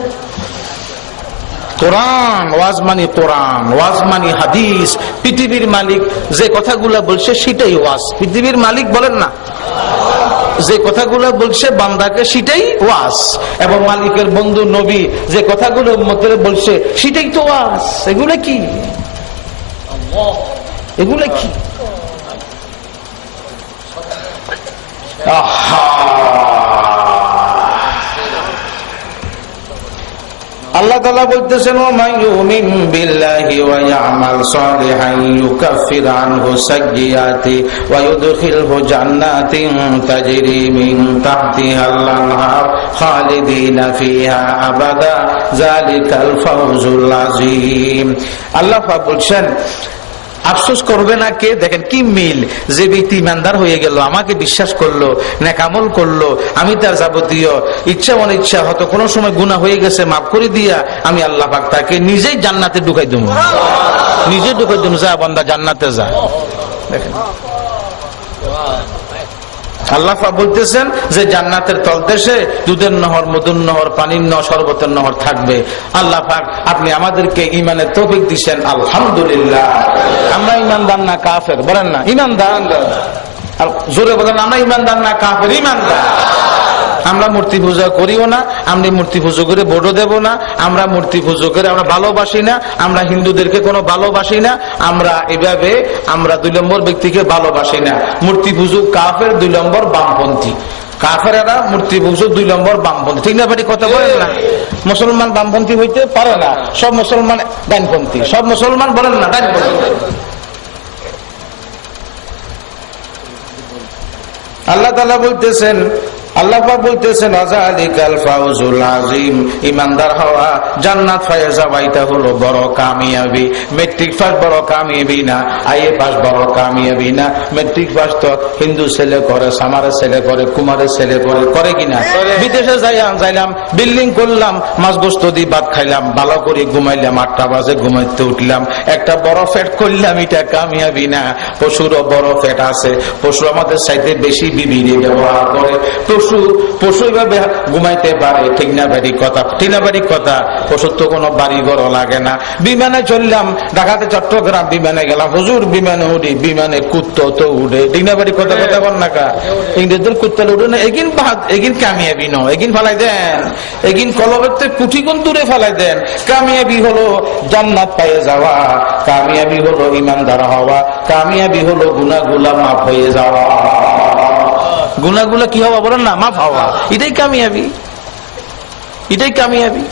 কোরআন ওয়াজ মানি, কোরআন ওয়াজ মানি হাদিস। পৃথিবীর মালিক যে কথাগুলা বলছে সেটাই ওয়াজ। পৃথিবীর মালিক বলেন না, যে কথাগুলো বলছে বান্দাকে সেটাই ওয়াজ, এবং মালিকের বন্ধু নবী যে কথাগুলো উম্মতের বলছে সেটাই তো ওয়াজ। এগুলো কি? এগুলো কি? আল্লাহ তাআলা বলতেছেন, ওয়া মান ইউমিন বিল্লাহি ওয়া ইয়ামাল সালিহান ইউকাফির আনহু সাইয়্যাতি ওয়া ইউদখিলহু জান্নাতিন তাজরি মিন তাহতিহাল আনহার খালিদিনা ফিহা আবাদা যালিকাল ফাওজুল আযীম। আল্লাহ পাক বলছেন আফসোস করবে না কে? দেখেন কি মিল। যে ব্যক্তি ইমানদার হয়ে গেল, আমাকে বিশ্বাস করলো, নেক আমল করলো, আমি তার যাবতীয় ইচ্ছা অনিচ্ছা হয়তো কোনো সময় গুনাহ হয়ে গেছে মাফ করে দিয়া আমি আল্লাহ পাক তাকে নিজেই জান্নাতে ঢুকাই দেব, নিজে ঢুকাই দেব। যা বান্দা জান্নাতে যা। দেখেন আল্লাহ পাক বলতেছেন যে জান্নাতের তলদেশে দুধের নহর, মধুর নহর, পানির নহর, শরবতের নহর থাকবে। আল্লাহ পাক আপনি আমাদেরকে ঈমানের তৌফিক দিয়েছেন, আলহামদুলিল্লাহ। আমরা ঈমানদার না কাফের? বলেন না ঈমানদার। আর জোরে বলেন আমরা ঈমানদার না কাফের? ঈমানদার। আমরা মূর্তি পূজা করিও না, আমরা মূর্তি পুজো করে ভোটও দেব না, আমরা মূর্তি পুজো করে আমরা ভালোবাসি না, আমরা হিন্দুদেরকে কোনো ভালোবাসি না, আমরা এভাবে আমরা 2 নম্বর ব্যক্তিকে ভালোবাসি না। মূর্তি পুজো কাফের, 2 নম্বর বামপন্থী। কাফেরেরা মূর্তি পুজো 2 নম্বর বামপন্থী। ঠিক না ভাই? কথা বলেন না। মুসলমান বামপন্থী হইতে পারে না, সব মুসলমান ডানপন্থী, সব মুসলমান বলেন না ডানপন্থী। আল্লাহ তাআলা বলতেছেন, আল্লাহ পাক বলতেছেন আযালিকাল ফাউজুল আযীম, ঈমানদার হওয়া, জান্নাত পেয়ে যাওয়া, এটা হলো বড় কামিয়াবি। মেট্রিক পাস বড় কামিয়াবি না, আইএ পাস বড় কামিয়াবি না। মেট্রিক পাস তো হিন্দু ছেলে করে, সামারের ছেলে করে, কুমারের ছেলে করে, করে কিনা? বিদেশে যাইলাম, বিল্ডিং করলাম, মাছ গোস্ত দিয়ে ভাত খাইলাম, ভালো করে ঘুমাইলাম, 8টা বাজে ঘুমাইতে উঠলাম, একটা বড় ফ্যাট করলাম, এটা কামিয়াবি না। পশুরও বড় ফ্যাট আছে, পশু আমাদের চাইতে বেশি বিবিধ ব্যবহার করে। পশু এভাবে ঘুমাইতে পারে। ঠিক না বাড়ি কথা? ঠিক না বাড়ি কথা? পশুর তো কোনো বাড়ি ঘর লাগে না। বিমানে চললাম, ঢাকাতে চট্টগ্রাম বিমানে গেলাম, হুজুর বিমানে উঠি, বিমানে কুত্তো তো উঠে। ঠিক না বাড়ি কথা? কথা বল না কা? ইংরেজদের কুত্তা উঠে না, এগিন কামিয়াবি ন, এগিন ফালাই দেন, এগিন কলবের কুটি কোন দূরে ফালাই দেন। কামিয়াবি হলো জান্নাত পেয়ে যাওয়া, কামিয়াবি হলো ঈমানদার হওয়া, কামিয়াবি হলো গুনাহগুলা মাফ হয়ে যাওয়া। গুনাহগুলা কি হওয়া বলেন না? মাফ হওয়া। এটাই কামিয়াবি, এটাই কামিয়াবি।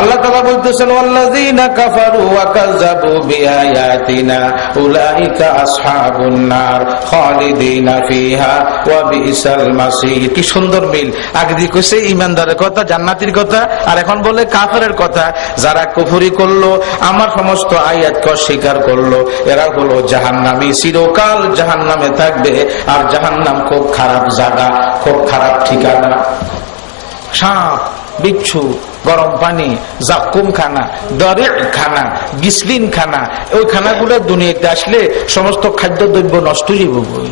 আল্লাহ তাআলা বলতেছেন ওয়াল্লাযীনা কাফারু ওয়া কাযযাবু বিআয়াতিনা উলাইকা আসহাবুন নার খালিদিনা ফিহা ওয়া বিসাল মাসীর। কি সুন্দর মিল! আগে দিয়ে কইছে ঈমানদারের কথা, জান্নাতের কথা, আর এখন বলে কাফেরের কথা। যারা কুফরি করলো, আমার সমস্ত আয়াতকে অস্বীকার করলো, এরা হলো জাহান্নামী, চিরকাল জাহান্নামে থাকবে। আর জাহান্নাম খুব খারাপ জায়গা, খুব খারাপ ঠিকানা। সাপ, বিচ্ছু, গরম পানি, জাকুম খানা, দরে খানা, গিসলিন খানা, ওই খানাগুলো দুনিয়াতে আসলে সমস্ত খাদ্য দ্রব্য নষ্ট হয়ে যাবে।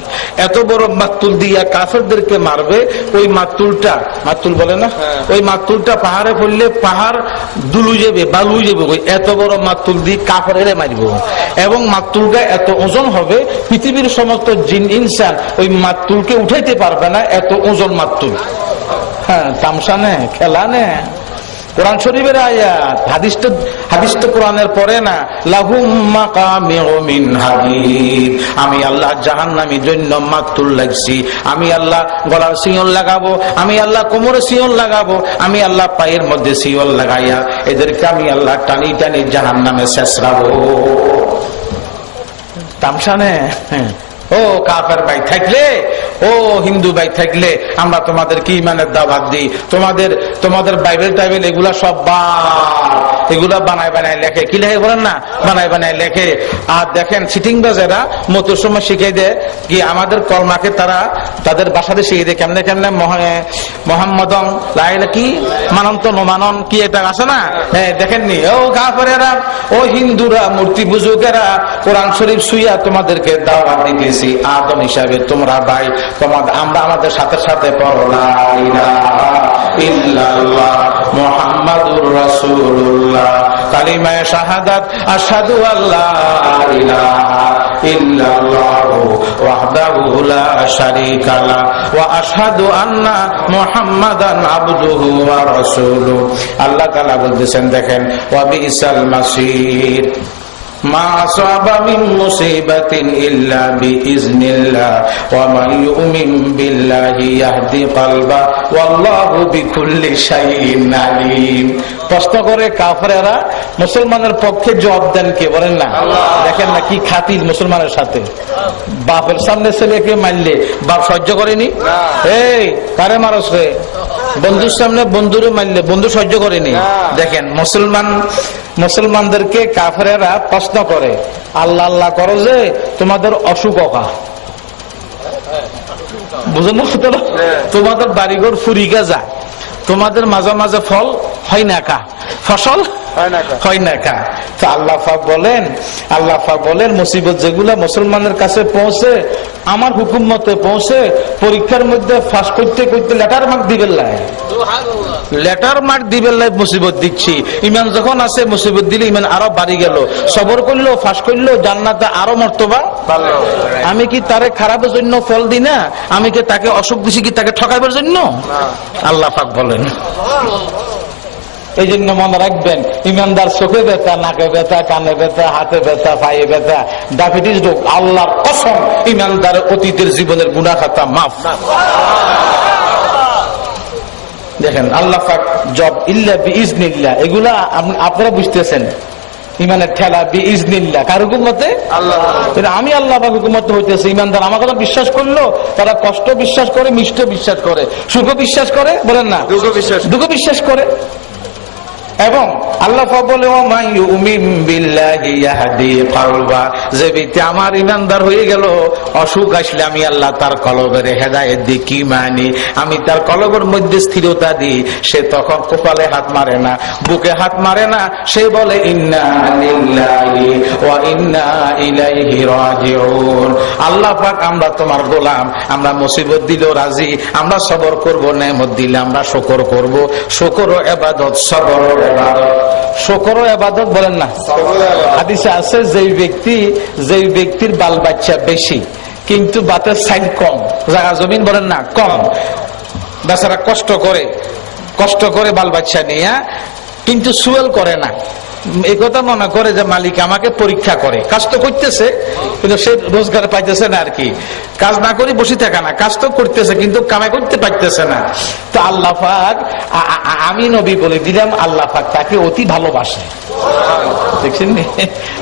এত বড় মাতুল দিয়া কাফেরদেরকে মারবে, ওই মাতুলটা, মাতুল বলে না, ওই মাতুলটা পাহাড়ে পড়লে পাহাড় দুলু যাবে, বালু যাবে। এত বড় মাতুল দিয়ে কাফেরে মারব, এবং মাতুলটা এত ওজন হবে, পৃথিবীর সমস্ত জিন ইনসান ওই মাতুলকে উঠাইতে পারবে না, এত ওজন মাতুল। হ্যাঁ, তামসা নে, খেলা নে। কোরআন শরীফের আয়াত, হাদিস তো কোরআনের পরে না। লাহুম মাকামিউ মিন হাদিদ। আমি আল্লাহ জাহান্নামীর জন্য মাতুল লাগছি। আমি আল্লাহ গলার শিয়ল লাগাবো, আমি আল্লাহ কোমরে শিয়ল লাগাবো, আমি আল্লাহ পায়ের মধ্যে শিয়ল লাগাইয়া এদেরকে আমি আল্লাহ টানি টানি জাহান্নামে শেষরাবো। তামসা নে। ও কাফের ভাই থাকলে, ও হিন্দু ভাই থাকলে, আমরা তোমাদেরকে ঈমানের দাওয়াত দিই। তোমাদের বাইবেল টাইবেল এগুলা সব এগুলা বানায় বানায় লেখে। কি লেখে বলেন না? বানায় বানায় লেখে। আর দেখেন সিটিং বাজেরা মতুর সময় শিখে দেয় কি আমাদের কলমাকে তারা তাদের বাসাতে শিখে দেয় কেমনে কেমনে মোহাম্মদন লাইলা কি মানন্ত নমানন কি এটা আছে না? হ্যাঁ, দেখেননি? ও কাফেরেরা, ও হিন্দুরা, মূর্তি পূজকেরা কোরআন শরীফ শুইয়া তোমাদেরকে দাওয়াত দিতেছি আদম হিসাবে। তোমরা ভাই, আমরা আমাদের সাথে সাথে পড়ো লা ইলাহা ইল্লাল্লাহ মুহাম্মাদুর রাসূলুল্লাহ, কালিমায়ে শাহাদাত আশহাদু আল্লা ইলাহা ইল্লাল্লাহু ওয়াহদাহু লা শারীকা লা ওয়া আশহাদু আন্না মুহাম্মাদান আবদুহু ওয়া রাসূলুহু। আল্লাহ তাআলা বলতেছেন, দেখেন, ওয়া বিসাল মাসীর, মা আসাবা মিন মুসিবাতিন ইল্লা বিইজনিল্লাহ ওয়া মান ইউমিন বিল্লাহি ইয়াহদি কলবা ওয়াল্লাহু বিকুল্লি শাইইন আলীম। প্রশ্ন করে কাফেররা মুসলমানের পক্ষে জবাব দেন কে বলেন না? দেখেন না কি খাতির মুসলমানের সাথে। বাপের সামনে ছেলেকে মারলে বাপ সহ্য করেনি? এই কারে মারস রে? বন্ধুর সামনে বন্ধুরে মারলে বন্ধু সহ্য করেনি? দেখেন মুসলমানদেরকে কাফেরেরা প্রশ্ন করে, আল্লাহ আল্লাহ করো যে তোমাদের অসুখ অকা বুঝেন না? তোমাদের বাড়িঘর ফুরিকা যায়, তোমাদের মাঝে মাঝে ফল হয় না কা, ফসল হয় না কা। তো আল্লাহ পাক বলেন মুসিবত যেগুলা মুসলমানের কাছে পৌঁছে আমার হুকুম মতে পৌঁছে পরীক্ষার মধ্যে ফাঁস করতে করতে লেটার মার্ক দিবেন লাই, লেটার মার্ক দিবেন লাই মুসিবত দিচ্ছি। ইমান যখন আছে মুসিবত দিলে ইমান আরো বাড়ি গেল, সবর করলো ফাঁস করলো জান্নাতে আরো মর্তবা। আমি কি তারে খারাপের জন্য ফল দিই না, আমি কি তাকে অসুখ দিছি কি তাকে ঠকাবার জন্য? আল্লাহ পাক বলেন। এই জন্য মনে রাখবেন, ইমানদার চোখে ব্যথা, নাকে ব্যথা, কানে ব্যথা, হাতে ব্যথা, পায়ে ব্যথা, ডায়াবেটিস রোগ, আল্লাহর কসম ইমানদার অতীতের জীবনের গুনাহ খাতা মাফ। দেখেন আল্লাহ পাক জব ইল্লা বিইজনিল্লাহ, এগুলা আপনারা বুঝতেছেন। ইমানের ঠেলা বিইজনিল্লাহ, কার হুকুমতে? আল্লাহ। আমি আল্লাহ পাক হুকুমতে হইতেছে। ইমানদার আমার কথা বিশ্বাস করলো, তারা কষ্ট বিশ্বাস করে, মিষ্ট বিশ্বাস করে, সুখ বিশ্বাস করে, বলেন না দুঃখ বিশ্বাস করে। এবং আল্লাহ বলে যে ব্যক্তি আমার ইমানদার হয়ে গেল, অসুখ আসলে আমি আল্লাহ তার কলবের হেদায়েত দিই, কি মানি আমি তার কলবের মধ্যে স্থিরতা দিই। সে তখন কপালে হাত মারে না, বুকে হাত মারে না, সে বলে ইন্না লিল্লাহি ওয়া ইন্না ইলাইহি রাজিউন। আল্লাহ পাক আমরা তোমার গোলাম, আমরা মুসিবত দিলেও রাজি, আমরা সবর করব, নেয়ামত দিলে আমরা শুকর করব। শুকর ও ইবাদত, সবর ও ইবাদত। শুকর ও ইবাদত বলেন না। হাদিসে আছে যেই ব্যক্তির বাল বাচ্চা বেশি কিন্তু বাতের সাইড কম, জায়গা জমিন বলেন না কম, বেচারা কষ্ট করে বাল বাচ্চা নিয়ে কিন্তু সুয়েল করে না, এই কথা মনে করে যে মালিক আমাকে পরীক্ষা করে। কাজ তো করতেছে কিন্তু সে রোজগার পাইতেছে না, আর কি কাজ না করে বসে থাকে না, কাজ তো করতেছে কিন্তু কামাই করতে পারতেছে না। তো আল্লাহ পাক, আমি নবী বলে দিলাম, আল্লাহ পাক তাকে অতি ভালোবাসে। দেখছেন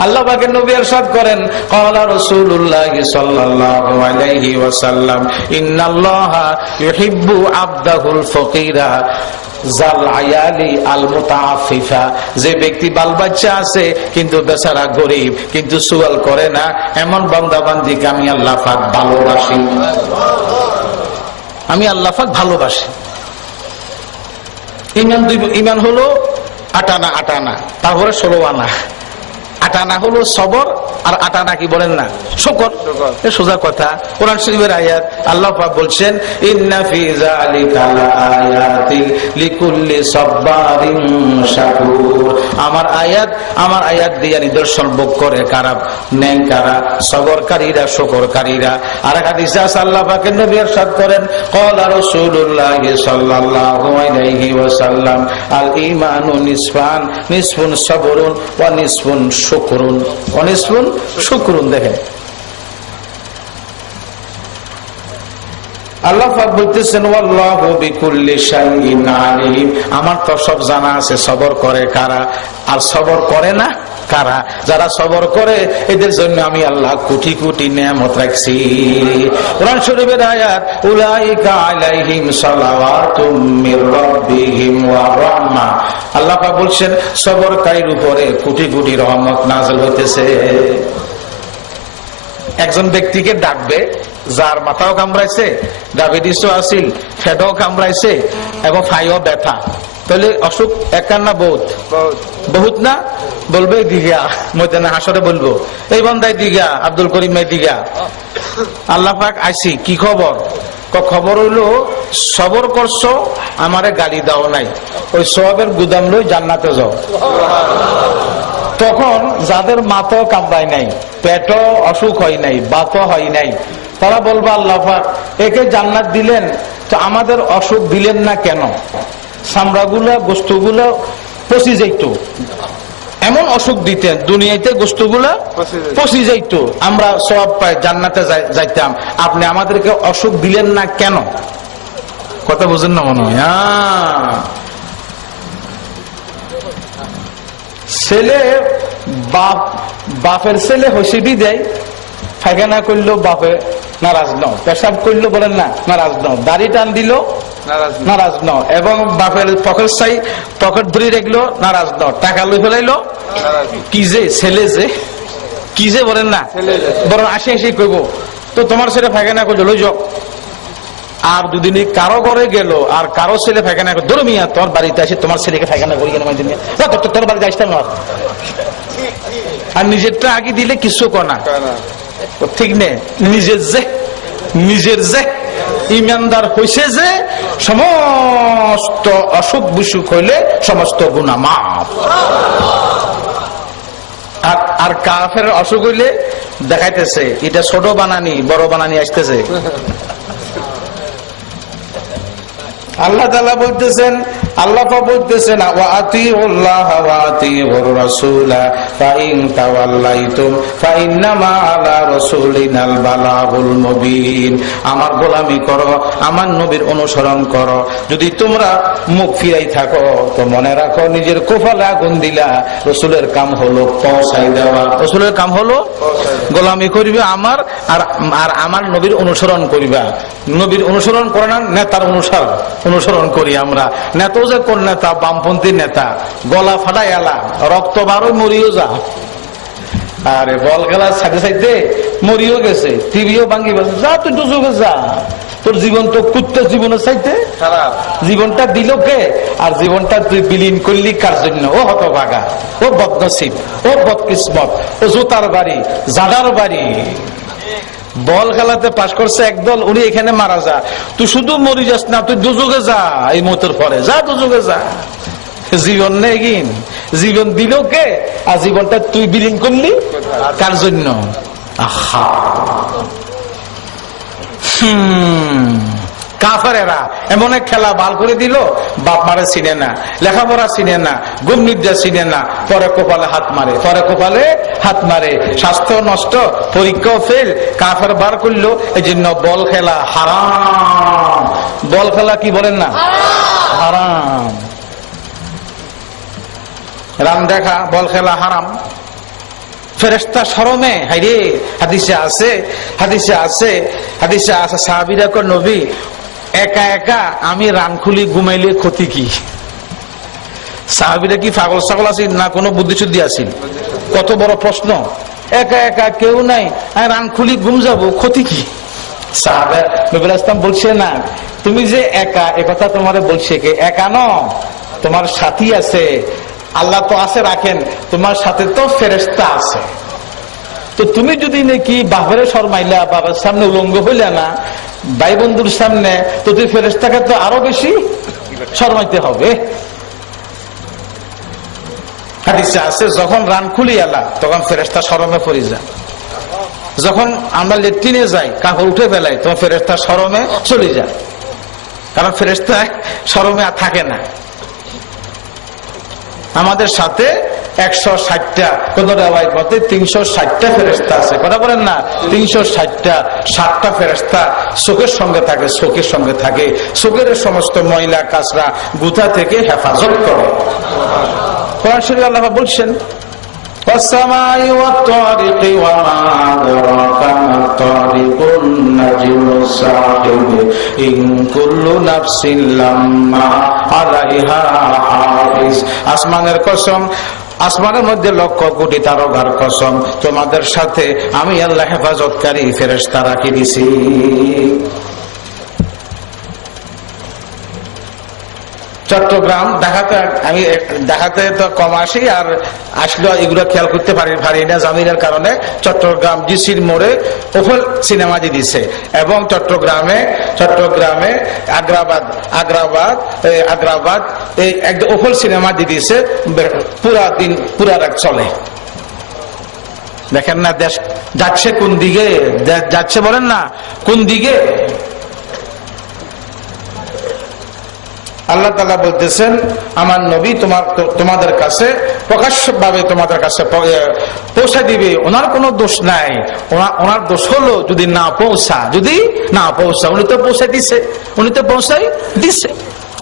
আল্লাহ পাকের নবী ইরশাদ করেন, ক্বালা রাসূলুল্লাহ সাল্লাল্লাহু আলাইহি ওয়াসাল্লাম ইন্নাল্লাহা ইউহিব্বু আবদাহুল ফকিরা জাল আয়ালি আল মুতাআফফিফা। যে ব্যক্তি বাল বাচ্চা আছে কিন্তু বেচারা গরিব, কিন্তু সুয়াল করে না, এমন বান্দা বান্দিকে আমি আল্লাহ পাক ভালোবাসি। আমি আল্লাহ পাক ভালোবাসি। ইমান হলো 8 আনা, তারপরে 16 আনা। 8 আনা হলো সবর, আর 8 আনা কি বলেন না শুকর। সোজা কথা, কোরআন শরীফের আয়াত আল্লাহ পাক বলছেন ইন্না ফি যালিকা লাআয়াতিন লিকুল্লি সাব্বারিন শাকুর। আমার আয়াত দিয়ে নিদর্শন ভোগ করে কারা? নেককারা, সবরকারীরা, শুকরকারীরা। আর হাদিসে আছে আল্লাহ পাকের নবী ইরশাদ করেন, ক্বালা রাসূলুল্লাহ সাল্লাল্লাহু আলাইহি ওয়াসাল্লাম আল ঈমানু নিসফান, নিসফুন সাবরুন ওয়া নিসফুন শুকরুন ওয়া নিসফুন শুকরুন। দেখেন আল্লাহ পাক বলতেছেন ওয়াল্লাহু বিকুল্লি শাইইন আলিম। আমার তো সব জানা আছে সবর করে কারা আর সবর করে না কারা। যারা সবর করে এদের জন্য আমি আল্লাহ কোটি কোটি নিয়ামত রাখছি। কোরআন শরীফের আয়াত উলাইকা আলাইহিম সালাওয়াতুম মির রাব্বিহিম ওয়া রাহমা। আল্লাহ পাক বলছেন সবরকারীর উপরে কোটি কোটি রহমত নাযিল হইতেছে। একজন ব্যক্তিকে ডাকবে যার মাথাও কামড়াইছে, ডায়াবেটিসও আছিল, ফেটও কামড়াইছে এবং ফাইও ব্যথা, তাহলে অসুখ একার না বহুত না? বলবে দিঘা ময়দানে হাসরে বলবো এই বান্দায় দিঘা, আব্দুল করিম দিঘা। আল্লাহ পাক আইছি, কি খবর? খবর হইলো সবর করছো, আমারে গালি দাও নাই, ওই সওয়াবের গুদাম লই জান্নাতে যাও। তখন যাদের মাথাও কামড়ায় নাই, পেটও অসুখ হয় নাই, বাতও হয় নাই, তারা বলবো আল্লাহ পাক একে জান্নাত দিলেন তো আমাদের অসুখ দিলেন না কেন? চামড়াগুলা গোস্তগুলো পচি যাইত, এমন অসুখ দিতেন দুনিয়াতে গোস্তগুলা পচি যাইত, আমরা সওয়াব পাই, জান্নাতে যাইতাম, আপনি আমাদেরকে অসুখ দিলেন না কেন? কথা বুঝেন না মনে হয়। ছেলে বাপের ছেলে হসিবি দেয়, ফায়খানা করলো বাপে নারাজ নও, পেশাব করলো বলেন না নারাজ নও, দাড়ি টান দিল নারাজ নও, এবং বাপের পকেট ধরে রাখলো নারাজ নও, টাকা লই ফেলাইলো কি যে ছেলে যে কি যে বলেন না, বরং আসি কইব তো তোমার ছেলে ফায়খানা করলো লই যাও। আর দুদিন কারো ঘরে গেল আর কারো ছেলে ফায়খানা করে, ধরো মিয়া তোমার বাড়িতে আসে তোমার ছেলেকে ফায়খানা করি কেন, তোর বাড়িতে আসতাম আর নিজেরটা আগে দিলে কিছু কনা ঠিক নেই, নিজের যে নিজের যে ইমানদার হইছে যে সমস্ত অসুখ বিসুখ হইলে সমস্ত গুনাহ মাফ। আর কাফের অসুখ হইলে দেখাইতেছে এটা ছোট বানানি বড় বানানি আসতেছে। আল্লাহ তাআলা বলতেছেন, আল্লাহ বলতেছেন ওয়া আতিউল্লাহ ওয়া আতিউর রাসূলা ফাইন তাওয়াল্লাইতুম ফাইন্নামা আলা রাসূলিনাল বালাগুল মুবিন। আমার গোলামি করো, আমার নবীর অনুসরণ করো। যদি তোমরা মুখ ফিরাই থাকো তো মনে রাখো নিজের কপালে আগুন দিলা। রাসূলের কাম হলো পৌঁছাই দেওয়া, রাসূলের কাম হলো গোলামি করিবে আমার, আর আমার নবীর অনুসরণ করিবা। নবীর অনুসরণ করে না নেতার অনুসরণ করি আমরা। নেতা যে কোন নেতা? বামপন্থী নেতা, গলা ফাটাই এলা, রক্ত বারো মরিও যা। আরে বল খেলার সাথে সাথে মরিও গেছে, টিভিও ভাঙ্গি গেছে, যা তুই দুজকে যা। তোর জীবন তো কুত্তার জীবনের চাইতে খারাপ। জীবনটা দিল কে? আর জীবনটা তুই বিলীন করলি কার জন্য? ও হতভাগা, ও বদনসিব, ও বদকিসমত, ও জুতার বাড়ি, জাডার বাড়ি। বল খেলাতে পাশ করছে একদল, উনি এখানে মারা যা। তুই শুধু মরি যাস না, তুই দুজকে যা। এই মতের পরে যা, দুজকে যা। জীবন নেই কিন, জীবন দিল কে? আর জীবনটা তুই বিলীন করলি কার জন্য? আহা, কাফেরেরা এমন এক খেলা বাল করে দিল, বাপ মারে চিনে না, লেখাপড়া চিনে না, গুম নির্দেশ চিনে না, পরে কপালে হাত মারে, পরে কপালে হাত মারে, স্বাস্থ্য নষ্ট, পরীক্ষাও ফেল, কাফের বার করলো। এই জন্য বল খেলা হারাম। বল খেলা কি বলেন না? হারাম। রাম দেখা, বল খেলা হারাম। ফেরেশতা শরমে, হাইরে হাদিসে আছে, হাদিসে আছে, হাদিসে আছে সাহাবীরা কয় নবী একা একা আমি রান খুলি ঘুমাইলে ক্ষতি কি? সাহাবীরা কি পাগল ছাগল আছে না কোনো বুদ্ধি শুদ্ধি আছে? কত বড় প্রশ্ন। একা একা কেউ নাই, আমি রান খুলি ঘুম যাবো, ক্ষতি কি? সাহাবা নবী ইসলাম বলছে না, তুমি যে একা, একথা তোমারে বলছে কে? একা ন, তোমার সাথী আছে। আল্লাহ তো আছে রাখেন, তোমার সাথে তো ফেরেশতা আছে। তো তুমি যদি নাকি বাপের শরমাইলা, বাবার সামনে উলঙ্গ হইলা না, ভাই বন্ধুর সামনে, তো তুই ফেরেশতাকে তো আরো বেশি শরমাইতে হবে। হাদিসে আছে যখন রান খুলি এলা তখন ফেরেশতা শরমে পড়ে যায়। যখন আমরা লেট্রিনে যাই, কাপড় উঠে ফেলাই, তখন ফেরেশতা শরমে চলে যায়। কারণ ফেরেশতা শরমে আর থাকে না। আমাদের সাথে 160টা, কোন রিওয়ায়াত মতে 360টা ফেরেশতা আছে। কথা বলেন না? 360টা, 60টা ফেরেশতা চোখের সঙ্গে থাকে, চোখের সঙ্গে থাকে, চোখের সমস্ত ময়লা কাচরা গুথা থেকে হেফাজত করে। কোরআন শরীফে আল্লাহ বলছেন والسماء والطارق وما أدراك ما الطارق النجم الثاقب إن كل نفس لما عليها حافظ। আসমানের কসম, আসমানের মধ্যে লক্ষ কোটি তারকার কসম, তোমাদের সাথে আমি আল্লাহ হেফাজতকারী ফেরেশতা রাখি দিছি। চট্টগ্রাম ঢাকাতে, আমি ঢাকাতে তো কম আসি, আর আসলে এগুলো খেয়াল করতে পারি না জামিনের কারণে। চট্টগ্রাম জিসির মোড়ে ওফল সিনেমা দিছে, এবং চট্টগ্রামে আগ্রাবাদ এই একদম ওফল সিনেমা দিছে, পুরা দিন পুরা রাত চলে। দেখেন না দেশ যাচ্ছে কোন দিকে, যাচ্ছে বলেন না কোন দিকে। আল্লাহ তাআলা বলতেছেন আমার নবী তোমাদের কাছে প্রকাশ্যভাবে তোমাদের কাছে পৌঁছে দিবে, ওনার কোনো দোষ নাই। ওনার দোষ হলো যদি না পৌঁছা, উনি তো পৌঁছে দিছে, উনি তো পৌঁছাই দিছে।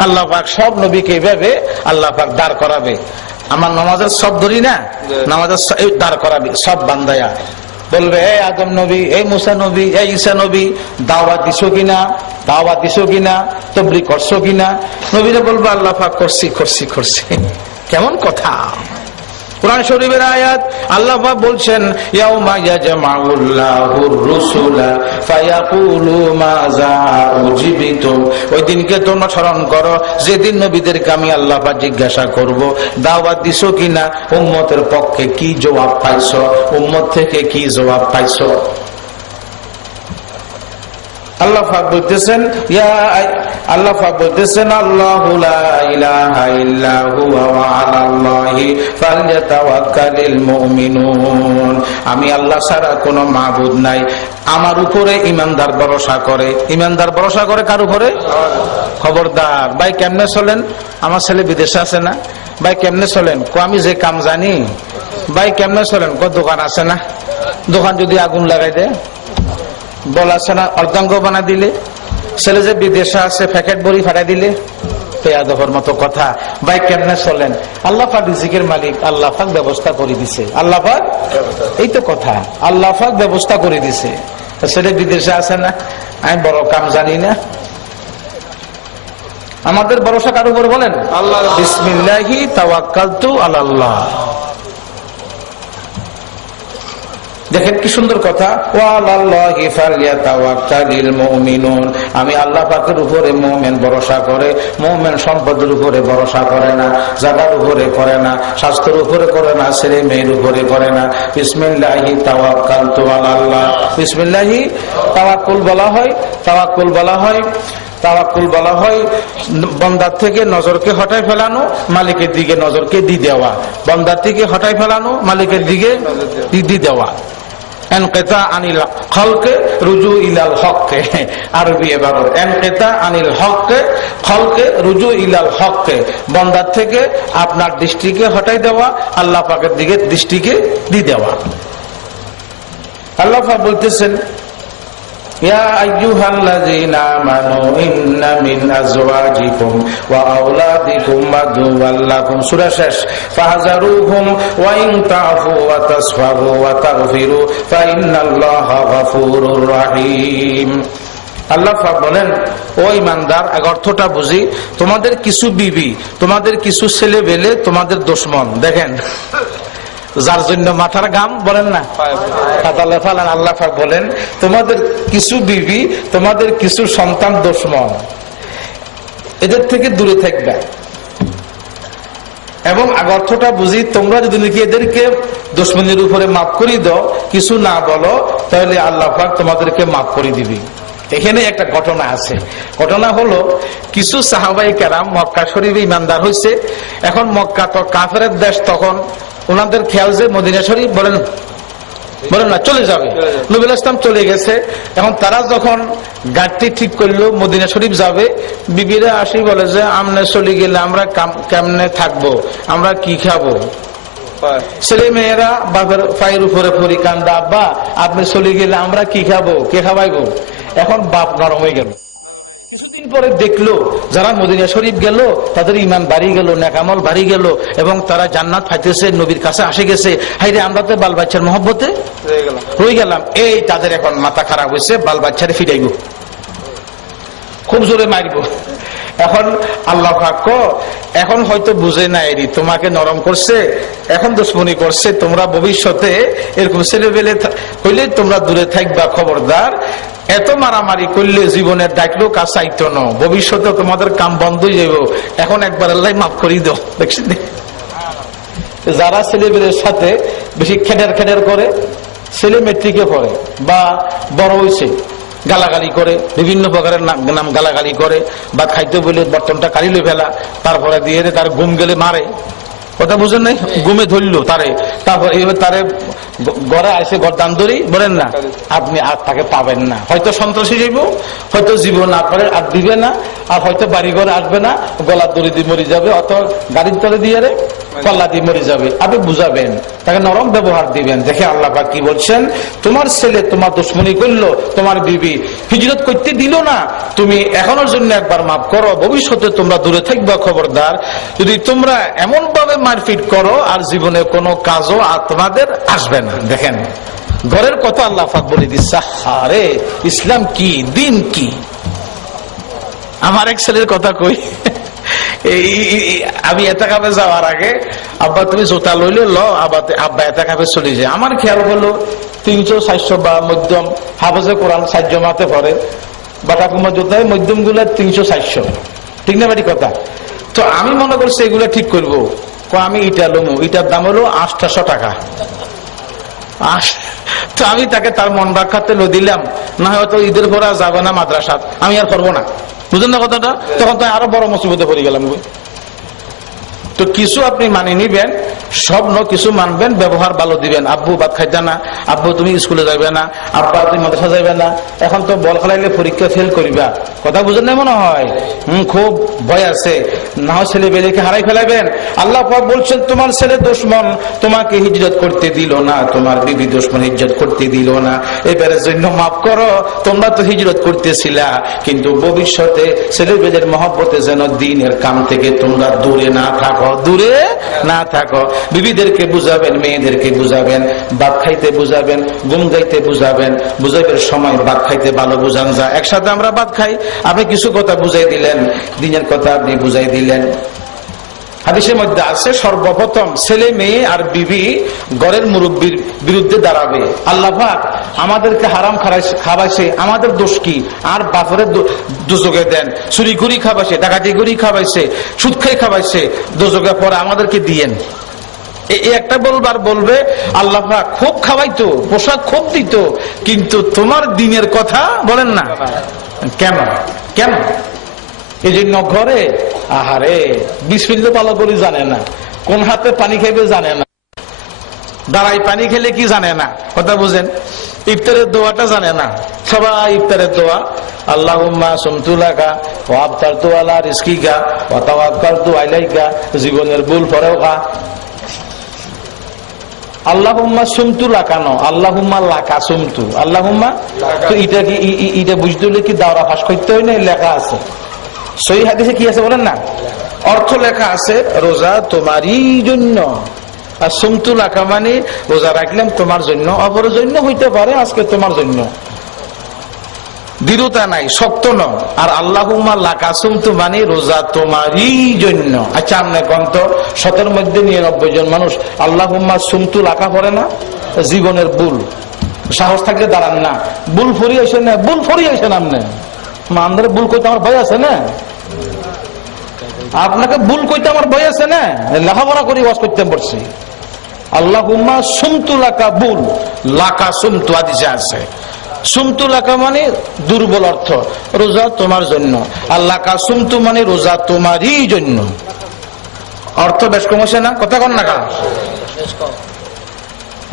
আল্লাহ পাক সব নবীকে এইভাবে আল্লাহ পাক দাঁড় করাবে। আমার নামাজের সব ধরি না, নামাজের দাঁড় করাবে সব বান্দায়া, বলবে এই আদম নবী, এই মুসা নবী, এই ঈসা নবী, দাওয়াত দিছো কিনা, তাবলীগ করছো কিনা? নবীরা বলবে আল্লাহ পাক করছি। কেমন কথা! কুরআন শরীফের আয়াত, আল্লাহ পাক বলছেন ইয়াউমা ইয়াজমাউল্লাহুর রুসুলা ফায়াকুলু মাযা উজিবতুম। ওই দিনকে তোমরা স্মরণ করো যেদিন নবীদেরকে আমি আল্লাহ পাক জিজ্ঞাসা করব দাওয়াত দিছো কিনা, উম্মতের পক্ষে কি জবাব পাইছো, উম্মত থেকে কি জবাব পাইছো। আল্লাহ পাক বলতেছেন আল্লাহ পাক বলতেছেন আল্লাহু লা ইলাহা ইল্লা হুয়া ওয়া আলাল্লাহি ফালইয়াতাওয়াক্কালিল মুমিনুন। আমি আল্লাহ ছাড়া কোনো মাবুদ নাই, আমার উপরে ইমানদার ভরসা করে। ইমানদার ভরসা করে কার উপরে? খবরদার ভাই কেমনে চলেন? আমার ছেলে বিদেশে আছে না ভাই, কেমনে চলেন? আমি যে কাম জানি ভাই, কেমনে চলেন? দোকান আছে না, দোকান যদি আগুন লাগাই দেয়, বলা আছে না অর্ধাঙ্গ বানা দিলে, ছেলে যে বিদেশে আছে প্যাকেট বড়ি ফাটাই দিলে, পেয়াদফের মতো কথা। ভাই কেমনে চলেন? আল্লাহ পাক রিজিকের মালিক, আল্লাহ পাক ব্যবস্থা করে দিছে। আল্লাহ পাক, এই তো কথা, আল্লাহ পাক ব্যবস্থা করে দিছে। ছেলে বিদেশে আছে না, আমি বড় কাম জানি না। আমাদের ভরসা কার উপর বলেন? আল্লাহ। বিসমিল্লাহি তাওয়াক্কালতু আলাল্লাহ। দেখেন কি সুন্দর কথা, ওয়ালাল্লাহি ফালইয়াতাওয়াক্কালিল মুমিনুন। আমি আল্লাহ পাকের উপরে মুমিন ভরসা করে। মুমিন সম্পদের উপরে ভরসা করে না, জায়গার উপরে করে না, স্বাস্থ্যের উপরে করে না, ছেলে মেয়ের উপরে করে না। বিসমিল্লাহি তাওয়াক্কালতু আলাল্লাহ। বিসমিল্লাহি তাওয়াক্কুল বলা হয়, তাওয়াক্কুল বলা হয়, তাওয়াক্কুল বলা হয় বান্দার থেকে নজরকে হটায় ফেলানো, মালিকের দিকে নজরকে দি দেওয়া। বান্দার থেকে হটায় ফেলানো, মালিকের দিকে দি দেওয়া। এনকেতা আনিল খলকে রুজু ইলাল হককে, আরবি এবারত এনকেতা আনিল হককে খলকে রুজু ইলাল হককে। বান্দার থেকে আপনার দৃষ্টিকে হটাই দেওয়া, আল্লাহ পাকের দিকে দৃষ্টিকে দি দেওয়া। আল্লাহ পাক বলতেছেন ইয়া আইয়ুহাল্লাযীনা আমানু ইন্না মিন আজওয়াজিকুম ওয়া আওলাদিকুম আদুওয়াল লাকুম। সূরা শেষ। ফাহযারুহুম ওয়া ইন তা'ফু ওয়া তাসফাহু ওয়া তাগফিরু ফা ইন্নাল্লাহা গফুরুর রাহিম। আল্লাহ পাক বলেন, ও ঈমানদার, এক অর্থটা বুঝি, তোমাদের কিছু বিবি, তোমাদের কিছু ছেলে বেলে তোমাদের দুশমন। দেখেন যার জন্য মাথার গাম বলেন না, আল্লাহ পাক বলেন তোমাদের কিছু বিবি, তোমাদের কিছু সন্তান দুশমন, এদের থেকে দূরে থাকবে। এবং অর্থটা বুঝি, তোমরা যদি নাকি এদেরকে দুশমনের উপরে মাফ করে দাও, কিছু না বলো, তাহলে আল্লাহ পাক তোমাদেরকে মাফ করে দিবি। এখানে একটা ঘটনা আছে। ঘটনা হলো, কিছু সাহাবাই কেরাম মক্কা শরীফে ইমানদার হয়েছে। এখন মক্কা তো কাফেরের দেশ, তখন ওনাদের খেয়াল যে মদিনা শরীফ বলেন না চলে যাবে। নবী ইসলাম চলে গেছে। এখন তারা যখন গাড়ি ঠিক করলো মদিনা শরীফ যাবে, বিবিরা আসি বলে যে আমনে চলে গেলে আমরা কেমনে থাকবো, আমরা কি খাবো? ছেলে মেয়েরা বাপের পায়ের উপরে পড়ি কান্দা, আব্বা আপনি চলে গেলে আমরা কি খাবো, কে খাওয়াইবো? এখন বাপ নরম হয়ে গেল। কিছুদিন পরে দেখলো যারা মদিনা শরীফ গেল তাদের ঈমান বাড়ি গেল, নেকামল বাড়ি গেল, এবং তারা জান্নাত পাইতেছে, নবীর কাছে আসে গেছে। হাইরে আমরা তো বাল বাচ্চার মহব্বতে হয়ে গেলাম। এই তাদের এখন মাথা খারাপ হয়েছে, বাল বাচ্চারে ফিরাইব, খুব জোরে মারব। এখন আল্লাহ পাক এখন হয়তো বুঝে না, এরি তোমাকে নরম করছে, এখন দুশ্মনী করছে, তোমরা ভবিষ্যতে এরকম ছেলেবেলে হইলে তোমরা দূরে থাকবা, খবরদার। এত মারামারি করলে জীবনের ডাকলেও কাজ চাইতো না, ভবিষ্যতে তোমাদের কাম বন্ধ হয়ে যাবে। এখন একবার আল্লাহ মাফ করি দাও। দেখছেন যারা ছেলেবেলের সাথে বেশি খেটের করে, ছেলে মেট্রিকে পড়ে বা বড় হয়েছে, গালাগালি করে, বিভিন্ন প্রকারের নাম গালাগালি করে, বা খাইতে বলে বর্তনটা কাড়িলে ফেলা, তারপরে দিয়ে তার ঘুম গেলে মারে, কথা বুঝেন নাই, ঘুমে ধরলো তারে, তারপর এইভাবে তারে ঘরে আসে গরদান ধরি, বলেন না, আপনি আর তাকে পাবেন না। হয়তো সন্ত্রাসী যাইব, হয়তো জীবন না করে আর দিবে না, আর হয়তো বাড়ি ঘরে আসবে না, গলার দড়ি দিয়ে মরে যাবে, অথবা গাড়ির তলে দিয়ে কল্লা দিয়ে মরে যাবে। আপনি বুঝাবেন, তাকে নরম ব্যবহার দিবেন। দেখে আল্লাহ পাক কি বলছেন, তোমার ছেলে তোমার দুশ্মনী করলো, তোমার বিবি হিজরত করতে দিল না, তুমি এখনোর জন্য একবার মাফ করো, ভবিষ্যতে তোমরা দূরে থাকবা, খবরদার। যদি তোমরা এমন ভাবে মারপিট করো, আর জীবনে কোনো কাজও আর তোমাদের আসবে না। দেখেন ঘরের কথা আল্লাহ পাক বলে দিচ্ছে। আরে ইসলাম কি, দিন কি। আমার এক ছেলের কথা কই, আমি এতে কাপে যাওয়ার আগে, আব্বা তুমি জোতা লইলে ল, আব্বা এতে কাপে চলে যায়। আমার খেয়াল হলো 300-400 বা মধ্যম হাফেজে কোরআন 4 জমাতে পড়ে, বাটা কুমা জোতায় মধ্যম গুলা 300-400, ঠিক না বাড়ি কথা। তো আমি মনে করছি এগুলা ঠিক করবো, আমি ইটা লমু, ইটার দাম হলো 800 টাকা। তো আমি তাকে তার মন রাখাতে লো দিলাম, না হয়তো ঈদের পরে যাবে না মাদ্রাসা, আমি আর করবো না, বুঝলেন না কথাটা? তখন তো আরো বড় মুসিবতে পড়ে গেলাম। তো কিছু আপনি মানে নিবেন, সব কিছু মানবেন, ব্যবহার ভালো দিবেন। আব্বু ভাত খাইতে না, আব্বু তুমি স্কুলে যাবে না, আব্বা তুমি মাদ্রাসা যাবে না, এখন তো বল খেলাইলে পরীক্ষা ফেল করিবা, কথা বুঝেন না মনে হয়? খুব ভয় আছে, না হয় ছেলে বেলেকে হারাই ফেলাবেন। আল্লাহ পাক বলছেন তোমার ছেলে দুশমন তোমাকে হিজরত করতে দিল না, তোমার বিবি দুশমন হিজরত করতে দিল না, এবারের জন্য মাফ করো, তোমরা তো হিজরত করতেছিলা, কিন্তু ভবিষ্যতে ছেলে বেলের মহব্বতে যেন দ্বীনের কাম থেকে তোমরা দূরে না থাকো, দূরে না থাকো। বিবিদেরকে বুঝাবেন, মেয়েদেরকে বুঝাবেন, ভাত খাইতে বুঝাবেন, ঘুম গাইতে বুঝাবেন, বুঝাইবার সময় ভাত খাইতে ভালো বুঝান যা। একসাথে আমরা ভাত খাই, আপনি কিছু কথা বুঝাই দিলেন, দিনের কথা আপনি বুঝাই দিলেন। হাদিসের মধ্যে আছে সর্বপ্রথম ছেলে মেয়ে আর বিবি ঘরের মুরব্বীর বিরুদ্ধে দাঁড়াবে। আল্লাহ পাক আমাদেরকে হারাম খাওয়াইছে, আমাদের দোষ কি? আর বাপরের দোজকে দেন, চুরি করি খাওয়াইছে, ডাকাতি করি খাওয়াইছে, সুদ খাই খাওয়াইছে, দোজকে পরে আমাদেরকে দিয়েন। একটা বলবার বলবে আল্লাহ পাক খুব খাওয়াইতো, পোশাক খুব দিত, কিন্তু তোমার দিনের কথা বলেন না কেন? কেন? এই জন্য ঘরে আহারে বিসমিল্লাহ ভালো করে জানে না, কোন হাতে পানি খাইবে জানে না, দাঁড়াই পানি খেলে কি জানে না, কথা বুঝেন? ইফতারের দোয়াটা জানে না, সবাই ইফতারের দোয়া আল্লাহুম্মা সুমতু লাকা ওয়া আফতারতু আলা রিজকিকা ওয়া তাওয়াক্কালতু আলাইকা, জীবনের ভুল পরেও খা। আল্লাহুম্মা সুমতু লাকা ন, আল্লাহুম্মা লাকা সুমতু, আল্লাহুম্মা। তো এটা কি এটা বুঝতে হলে কি দাওরা ফাঁস করতে হয় না? লেখা আছে সহিহ হাদিসে, কি আছে বলেন না? অর্থ লেখা আছে রোজা তোমারই জন্য, আর সুমতু লাকা মানে রোজা রাখলাম তোমার জন্য, অপরের জন্য হইতে পারে, আজকে তোমার জন্য, দৃঢ়তা নাই, শক্ত ন। আর আল্লাহুম্মা লাকা সুমতু মানে রোজা তোমারই জন্য। আচ্ছা আপনি কন্ত ১৭ মধ্যে ৯৯ জন মানুষ আল্লাহুম্মা সুমতু লাকা পড়ে না? জীবনের ভুল, সাহস থাকলে দাঁড়ান না, ভুল ফরিয়েছেন না, ভুল ফরিয়েছেন আপনি। আমাদের ভুল কইতে আমার ভয় আছে না? আপনাকে ভুল কইতে আমার ভয় আছে না? লেখাপড়া করি ওয়াজ করতে পারছি। আল্লাহুম্মা সুমতু লাকা, ভুল লাকা সুমতু হাদিসে আছে। সুমতু লাকা মানে দুর্বল অর্থ, রোজা তোমার জন্য। আল্লাহ কা সুমতু মানে রোজা তোমারই জন্য। অর্থ বেশ কম হচ্ছে না? কথা কন না?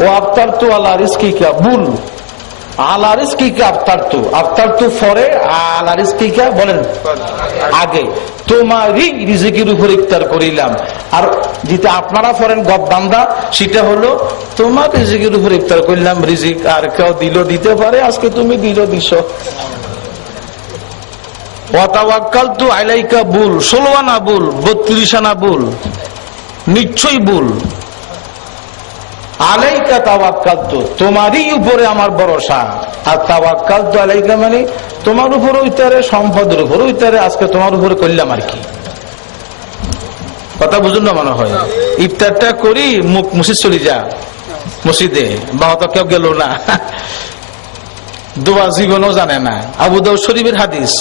ও আফতারতু আলা রিজকিকা, ভুল আলা রিজকিকা আফতারতু, আফতারতু পরে, আলা রিজকিকা বলেন আগে, তোমারই রিজিকের উপর ইফতার করিলাম। আর যেটা আপনারা পড়েন গদ বান্দা, সেটা হলো তোমার রিজিকের উপর ইফতার করলাম, রিজিক আর কেউ দিল দিতে পারে, আজকে তুমি দিছ। ওয়া তাওয়াক্কালতু আলাইকা, ভুল ১৬ আনা ভুল, ৩২ আনা ভুল, নিশ্চয়ই ভুল। আলাইকা তাওয়াক্কালতু, তোমারই উপরে আমার ভরসা। আর তাওয়াক্কালতু আলাইকা মানে তোমার উপর ওইটারে, সম্পদের উপর ওইটারে, আজকে তোমার উপরে করলাম আর কি। কথা বুঝুন না মনে হয়? ইফতারটা করি, মুখ মসজিদ চলে যা, মসজিদে বা হয়তো কেউ গেল না, দোয়া জীবনও জানে না। আবু দাউদ শরীফের হাদিস,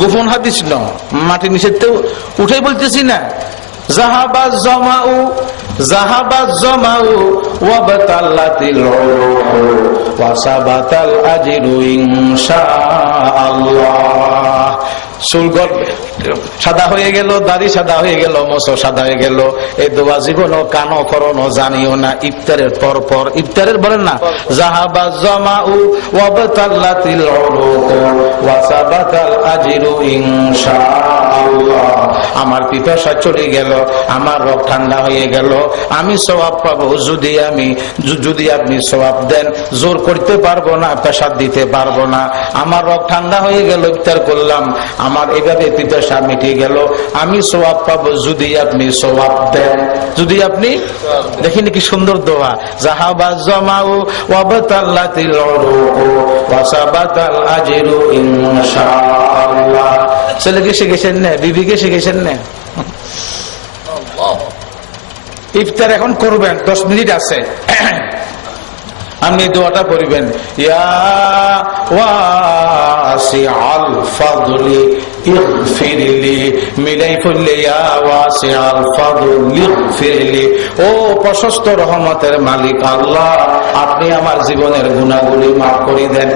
গোপন হাদিস ন, মাটি নিষেধ উঠে বলতেছি না। জাহাবাজ জামাউ, জাহাবাজ জামাউ ওয়াবাতাল্লাতিল উরুকু ওয়াসাবাতাল আজরু ইনশাআল্লাহ। চুলগত সাদা হয়ে গেল, দাড়ি সাদা হয়ে গেল, মোছো সাদা হয়ে গেল, এই দোয়া জীবনও কানো করোনো জানিও না। ইফতারের পর পর, ইফতারের বলেন না জাহাবাজ জামাউ ওয়াবাতাল্লাতিল উরুকু ওয়াসাবাতাল আজরু ইনশাআল্লাহ। আমার পিপাসা চলে গেল, আমার রোগ ঠান্ডা হয়ে গেল, আমি সওয়াব পাবো যদি আপনি সওয়াব দেন। জোর করতে পারবো না, পেশাব দিতে পারবো না, আমার রোগ ঠান্ডা হয়ে গেল, ইফতার করলাম, আমার এভাবে পিপাসা মিটে গেল, আমি সওয়াব পাবো যদি আপনি সওয়াব দেন। যদি আপনি দেখেন কি সুন্দর দোয়া, জাহাবাজ জামাউ ওয়াবাতাল্লাতিল উরুকু ওয়াসাবাতাল আজরু ইনশাআল্লাহ। ছেলেকে শিখেছেন না? বিবিকে শিখেছেন না? ইফতার এখন করবেন, 10 মিনিট আছে। আপনি দোয়াটা পড়বেন, ইয়া ওয়াসিআল ফাদলি ইগফিরলি, মিলাই পড়লে ইয়া ওয়াসিআল ফাদলি ইগফিরলি, ও প্রশস্ত রহমতের মালিক আল্লাহ, আপনি আমার জীবনের গুনাহগুলি মাফ করে দেন।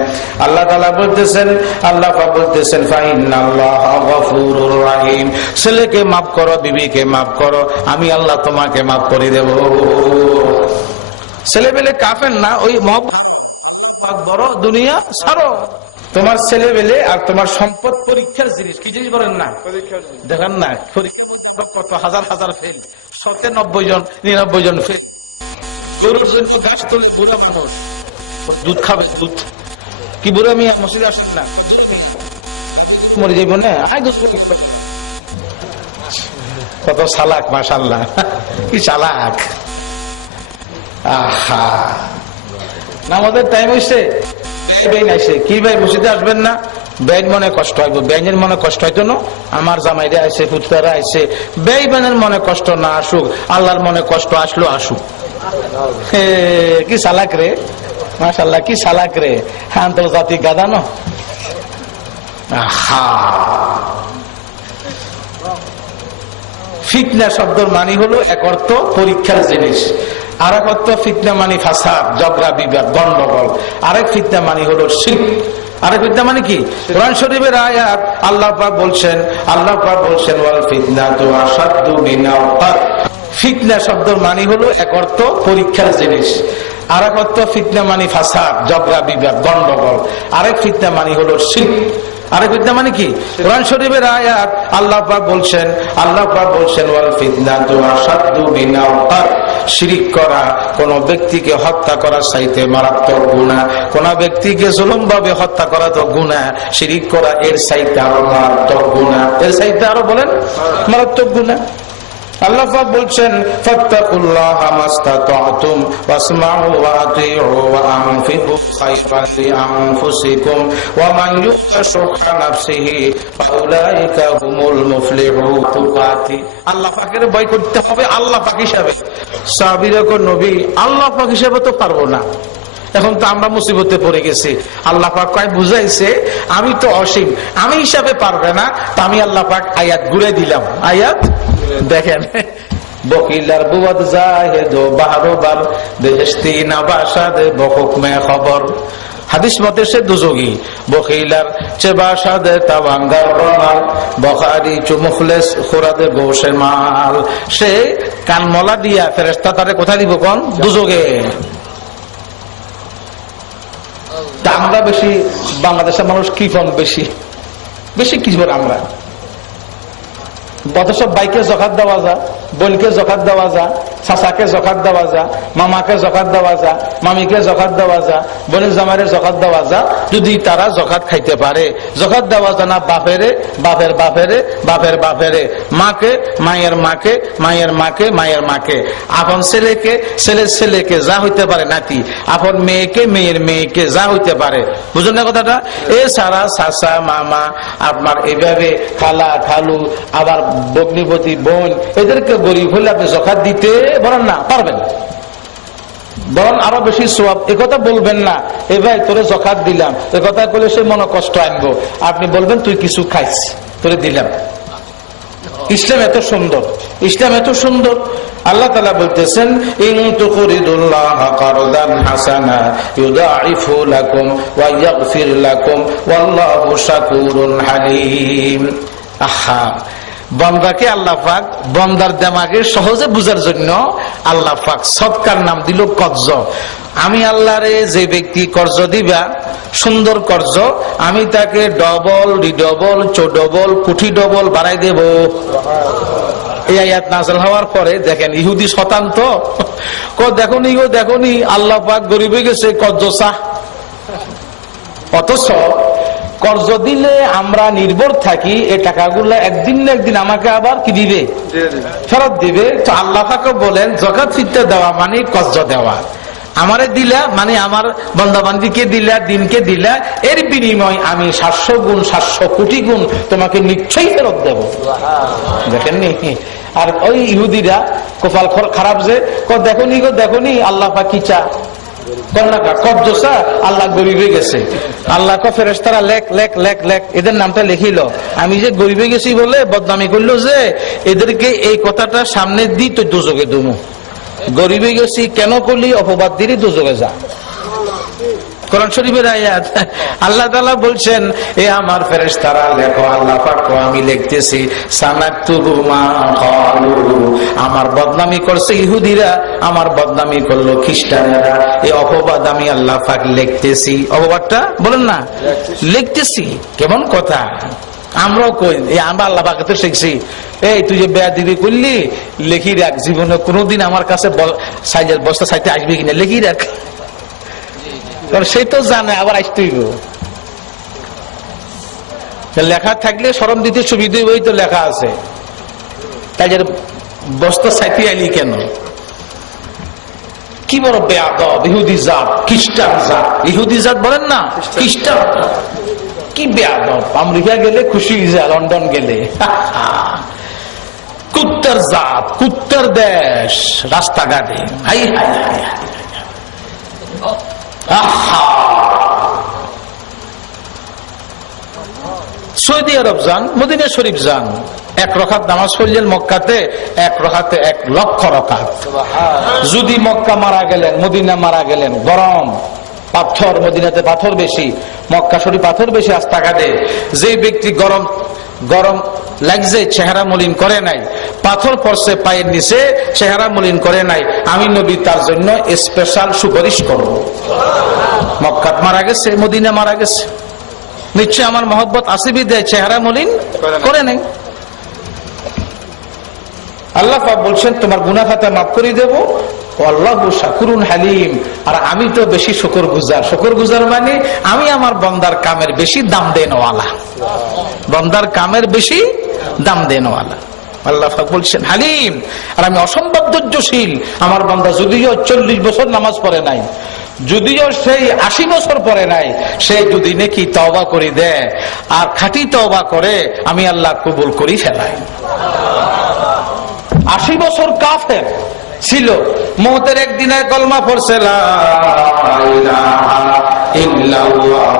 আল্লাহ তাআলা বলতেছেন, আল্লাহ পাক বলতেছেন, ফাইনাল্লাহা গফুরুর রহিম, ছেলেকে মাফ করো, বিবিকে মাফ করো, আমি আল্লাহ তোমাকে মাফ করে দেব। ছেলে পেলে কাফের না, ওই মহব্বত বড়, দুনিয়া ছাড়ো। তোমার ছেলে পেলে আর তোমার সম্পদ পরীক্ষার জিনিস, কি জিনিস বলেন না, দেখেন না পরীক্ষার মধ্যে কত হাজার হাজার ফেল, 90 জন 99 জন ফেল। গরুর জন্য গাছ তুলে বুড়া মানুষ দুধ খাবে, দুধ কি বুড়া মিয়া মসজিদে আসেন না, মরে যাইব না, কত চালাক, মাশাআল্লাহ কি চালাক। আহা, আমাদের টাইম হয়েছে, কি ভাই মসজিদে আসবেন না, বেইন মনে কষ্ট হইব, বেইনের মনে কষ্ট হইতো না, আমার জামাইরা আইছে, পুত্রারা আইছে, বেইনের মনে কষ্ট না আসুক, আল্লাহর মনে কষ্ট আসলো আসুক। কি চালাক রে, মাশাআল্লাহ কি চালাক রে, আন্তর্জাতিক গাদা ন। আহা, ফিতনা শব্দের মানে হলো এক অর্থ পরীক্ষার জিনিস, আর এক অর্থ ফিতনা মানে ফাসাদ, ঝগড়া বিবাদ গন্ডগোল, আরেক ফিতনা মানে হলো শিরক। আরেক ফিতনা মানে কি, কোরআন শরীফের আয়াত, আল্লাহ পাক বলছেন ওয়াল ফিতনাতু আশাদ্দু মিনাল কতল। ফিতনা শব্দের মানে হলো এক অর্থ পরীক্ষার জিনিস, আর এক অর্থ ফিতনা মানে ফাসাদ, ঝগড়া বিবাদ গন্ডগোল, আরেক ফিতনা মানে হলো শিরক। আরেক ফিতনা মানে কি, কোরআন শরীফের আয়াত, আল্লাহ পাক বলছেন ওয়াল ফিতনাতু আশাদ্দু মিনাল কতল। শিরিক করা, কোন ব্যক্তিকে হত্যা করার চাইতে মারাত্মক গুনাহ, কোন ব্যক্তিকে জুলুম ভাবে হত্যা করা তো গুনাহ, শিরিক করা এর চাইতে আরো মারাত্মক গুনাহ, এর চাইতে আরো বলেন মারাত্মক গুনাহ। আল্লাহ পাক বলছেন, ফাত্তাকুল্লাহা মাসতাতা'তুম ওয়াসমা'ু ওয়া আতি'উ ওয়া আনফিকু খায়রান লিআনফুসিকুম ওয়া মান ইউকা শুহা নাফসিহি ফাউলাইকা হুমুল মুফলিহুন। আল্লাহ পাকের ভয় করতে হবে আল্লাহ পাক হিসাবে। সাহাবীরা কো নবী, আল্লাহ পাক হিসাবে তো পারবো না, এখন তো আমরা মুসিবতে পড়ে গেছি। আল্লাহ পাক কয় বুঝাইছে, আমি তো অসীম, আমি হিসাবে পারবে না, তা আমি আল্লাহ পাক আয়াত ঘুরে দিলাম। আয়াত দেখেন, বকিলার বুয়াদ জাহেদ বারবার বেহেশতি নাবাসাদ বহুকমে খবর। হাদিস মতে সে দুযোগী, বকিলার চেবাসাদ তাওয়াঙ্গার রমাল বখারি চুমুখলেস খুরাদে গোশে মাল। সে কানমলা দিয়া ফেরেশতা তারে কোথায় দিব কোন, দুযোগে। আমরা বেশি, বাংলাদেশের মানুষ কৃপণ বেশি বেশি কৃপণ আমরা। অথচ বাইকে জকাত দেওয়া যা, বোনকে জকাত দেওয়া যা, চাচাকে জকাত দেওয়া যা, মামাকে জকাত দেওয়া যা, মামিকে জকাত দেওয়া যা, বোনের জামাইরে জকাত দেওয়া যা। যদি তারা জকাত খাইতে পারে, জকাত দেওয়া যা না বাপেরে, বাপের বাপেরে, বাপের বাপেরে, মাকে, মায়ের মাকে, মায়ের মাকে, মায়ের মাকে, আপন ছেলেকে, ছেলের ছেলেকে যা হইতে পারে নাতি, আপন মেয়েকে, মেয়ের মেয়েকে যা হইতে পারে। বুঝলেন না কথাটা? এছাড়া চাচা মামা আপনার এইভাবে খালা খালু, আবার ভগ্নিপতি বোন, এদেরকে গরিব হলে আপনি জকাত দিতে বলেন না পারবেন, বরং আরো বেশি সওয়াব। একথা বলবেন না, এ ভাই তোরে জকাত দিলাম, একথা বলে সে মনে কষ্ট আনবো। আপনি বলবেন তুই কিছু খাইস, তোরে দিলাম। ইসলাম এত সুন্দর, ইসলাম এত সুন্দর। আল্লাহ তাআলা বলতেছেন, ইন তুকরিদুল্লাহা কারদান হাসানা ইউদাইফু লাকুম ওয়া ইয়াগফির লাকুম ওয়াল্লাহু শাকুরুন হালিম। আহা, বান্দাকে আল্লাহ পাক বান্দার দিমাগে সহজে বুঝার জন্য আল্লাহ পাক সদকার নাম দিল কর্জ। আমি আল্লাহরে যে ব্যক্তি কর্জ দিবা, সুন্দর কর্জ, আমি তাকে ডবল রিডবল চৌডবল কোটি ডবল বাড়াই দেব। এই আয়াত নাযিল হওয়ার পরে দেখেন ইহুদি শতান্ত দেখনি গো দেখনি, আল্লাহ পাক গরিব হয়ে গেছে কর্জ চাহ। অথচ কর্জ দিলে আমরা নির্ভর থাকি, এই টাকাগুলো একদিন না একদিন আমাকে আবার কি দিবে, ফেরত দিবে। তো আল্লাহ পাক বলেন যাকাত ফিতরা দেওয়া মানে কর্জ দেওয়া। আমারে দিলা মানে আমার বান্দাবান্দিকে দিলা, দিনকে দিলা, এর বিনিময় আমি 700 গুণ 700 কোটি গুণ তোমাকে নিশ্চয়ই ফেরত দেব। দেখেননি? আর ওই ইহুদিরা কপাল খারাপ যে দেখনি গো দেখনি, আল্লাহ পাক কি চা, কন্যাকা কবজসা আল্লাহ গরিবে গেছে, আল্লাহ ক ফেরেশতারা লেখ লেখ লেখ লেখ, এদের নামটা লিখিল। আমি যে গরিবে গেছি বলে বদনামি করলো যে এদেরকে এই কথাটা সামনে দিই তো দোজকে দুমু, গরিবে গেছি কেন করলি অপবাদ দিলি দোজকে যা। কোরআন শরীফের আয়াত, আল্লাহ তাআলা বলছেন এ আমার ফেরেশতারা লেখো, আল্লাহ পাক আমি লিখতেছি সানাকতুবু মা ক্বালু, আমার বদনামি করছে ইহুদিরা, আমার বদনামি করলো খ্রিস্টানেরা, এই অপবাদ আমি আল্লাহ পাক লিখতেছি। অপবাদটা বলেন না লিখতেছি, কেমন কথা। আমরাও কই আমরা আল্লাহ পাকে তো শিখছি, এই তুই যে বেয়াদবি করলি লিখি রাখ, জীবনে কোনোদিন আমার কাছে সাইজের বস্তা চাইতে আসবি কিনা লিখি রাখ। সে তো জানে আবার আসতেই লেখা থাকলে শরম দিতে সুবিধা, ওই তো লেখা আছে, তাই বস্তা চাইতে আইলি কেন। কি বড় বেয়াদব ইহুদি জাত, খ্রিস্টান জাত, ইহুদি জাত বলেন না খ্রিস্টান, কি বেয়াদব। আমেরিকা গেলে খুশি যায়, লন্ডন গেলে কুত্তার জাত, কুত্তার দেশ, রাস্তাঘাটে হাই হাই হাই। সৌদি আরব যান, মদিনা শরীফ যান, এক রাকাত নামাজ পড়লেন মক্কাতে, এক রাকাতে 1,00,000 রাকাত। যদি মক্কা মারা গেলেন, মদিনা মারা গেলেন, গরম পাথর, মদিনাতে পাথর বেশি, মক্কা শরীফ পাথর বেশি রাস্তাঘাটে, যে ব্যক্তি গরম গরম লাগছে চেহারা মলিন করে নাই, পাথর পড়ছে পায়ের নিচে চেহারা মলিন করে নাই, আমি নবী তার জন্য স্পেশাল সুপারিশ করব। মক্কাত মারা গেছে, মদিনা মারা গেছে, নিশ্চয় আমার মহব্বত আসিবি দেয়, চেহারা মলিন করে নাই। আল্লাহ পাক বলছেন তোমার গুনাহ খাতা মাফ করে দেব, আল্লাহু শাকুরুন হালিম, আর আমি তো বেশি শুকরগুজার। শুকরগুজার মানে আমি আমার বান্দার কামের বেশি দাম দেনওয়ালা, বান্দার কামের বেশি দাম দেনওয়ালা। আল্লাহ পাক বলছেন হালিম, আর আমি অসম্ভব ধৈর্যশীল। আমার বান্দা যদিও 40 বছর নামাজ পড়ে নাই, যদিও সেই 80 বছর পরে নাই, সে যদি নাকি তওবা করে দেয় আর খাঁটি তওবা করে, আমি আল্লাহ কবুল করি ফেলাই। 80 বছর কাফের ছিল, মওতের একদিনের কলমা পড়ছে লা ইলাহা ইল্লাল্লাহ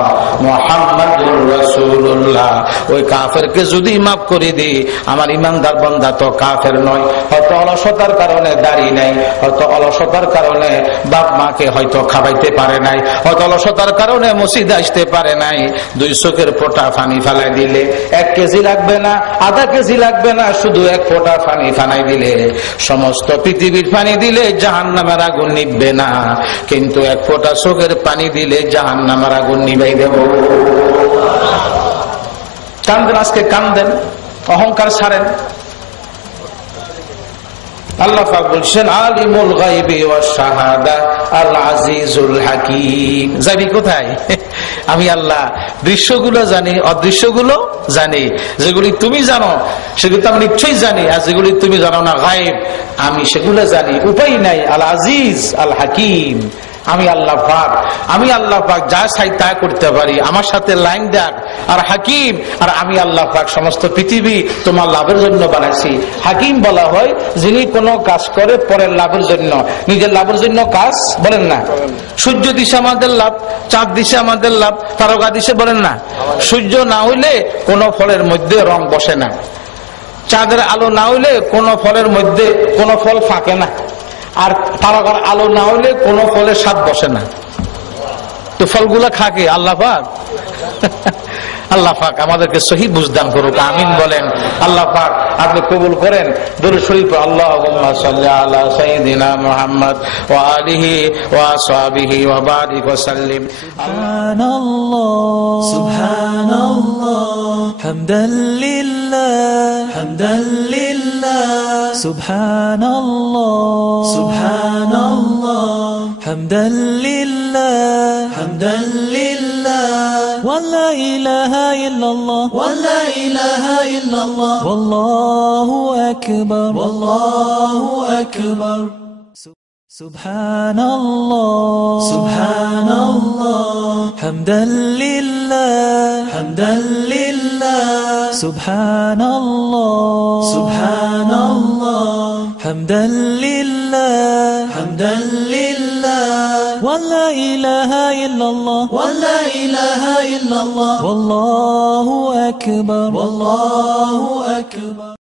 মুহাম্মাদুর রাসূলুল্লাহ, ওই কাফেরকে যদি মাফ করে দিই, আমার ইমানদার বান্দা তো কাফের নয়। হয়তো অলসতার কারণে দাড়ি নাই, হয়তো অলসতার কারণে বাপ মাকে হয়তো খাওয়াইতে পারে নাই, হয়তো অলসতার কারণে মসজিদে আসতে পারে নাই। 2 চোখের ফোঁটা পানি ফেলাই দিলে 1 কেজি লাগবে না, আধা কেজি লাগবে না, শুধু 1 ফোঁটা পানি ফানাই দিলে সমস্ত পৃথিবীর পানি দিলে জাহান্নামের আগুন নিভবে না, কিন্তু 1 ফোঁটা চোখের পানি দিলে জাহান্নামের আগুন নিভাই দেব। কান্দেন, আজকে কান্দেন, অহংকার ছাড়েন। আল্লাহ পাক বলছেন আলিমুল গায়বি ওয়াস শাহাদা আল আজিজুল হাকীম। যাবি কোথায়? আমি আল্লাহ দৃশ্যগুলো জানি, অদৃশ্যগুলো জানি। যেগুলি তুমি জানো সেগুলো তো আমি নিশ্চয়ই জানি, আর যেগুলি তুমি জানো না গায়েব, আমি সেগুলো জানি। উপায় নাই। আল আজিজ আল হাকীম, আমি আল্লাহ পাক, আমি আল্লাহ পাক যা চাই তা করতে পারি, আমার সাথে লাইন দেখ। আর হাকিম, আর আমি আল্লাহ পাক সমস্ত পৃথিবী তোমার লাভের জন্য বানাইছি। হাকিম বলা হয় যিনি কোনো কাজ করে পরের লাভের জন্য, নিজের লাভের জন্য কাজ বলেন না। সূর্য দিশে আমাদের লাভ, চাঁদ দিশে আমাদের লাভ, তারকা দিশে বলেন না। সূর্য না হইলে কোনো ফলের মধ্যে রং বসে না, চাঁদের আলো না হইলে কোনো ফলের মধ্যে কোনো ফল ফাঁকে না, আর তারকার আলো না হলে কোনো ফলের স্বাদ বসে না। তো ফলগুলা খাকে আল্লাহ পাক। আল্লাহ পাক আমাদেরকে সহি বুঝদান করুক, আমিন বলেন। আল্লাহ পাক আপনি কবুল করেন। দরুদ শরীফ আল্লাহুম্মা সাল্লি আলা সাইয়্যিদিনা মুহাম্মদ ওয়া আলিহি ওয়া আসহাবিহি ওয়া বারিক ওয়া সাল্লিম। সুবহানাল্লাহ সুবহানাল্লাহ হামদান লিল্লাহ হামদান লিল্লাহ সুবহানাল্লাহ সুবহানাল্লাহ হামদান লিল্লাহ হামদান লিল্লাহ ওয়া লা ইলাহা ইল্লাল্লাহ ওয়া লা ইলাহা ইল্লাল্লাহ ওয়াল্লাহু আকবার ওয়াল্লাহু আকবার। সুবহানাল্লাহ সুবহানাল্লাহ হামদান লিল্লাহ হামদান লিল্লাহ সুবহানাল্লাহ সুবহানাল্লাহ হামদান লিল্লাহ হামদান লিল্লাহ ওয়া ولا إله إلا الله ولا إله إلا الله والله أكبر والله أكبر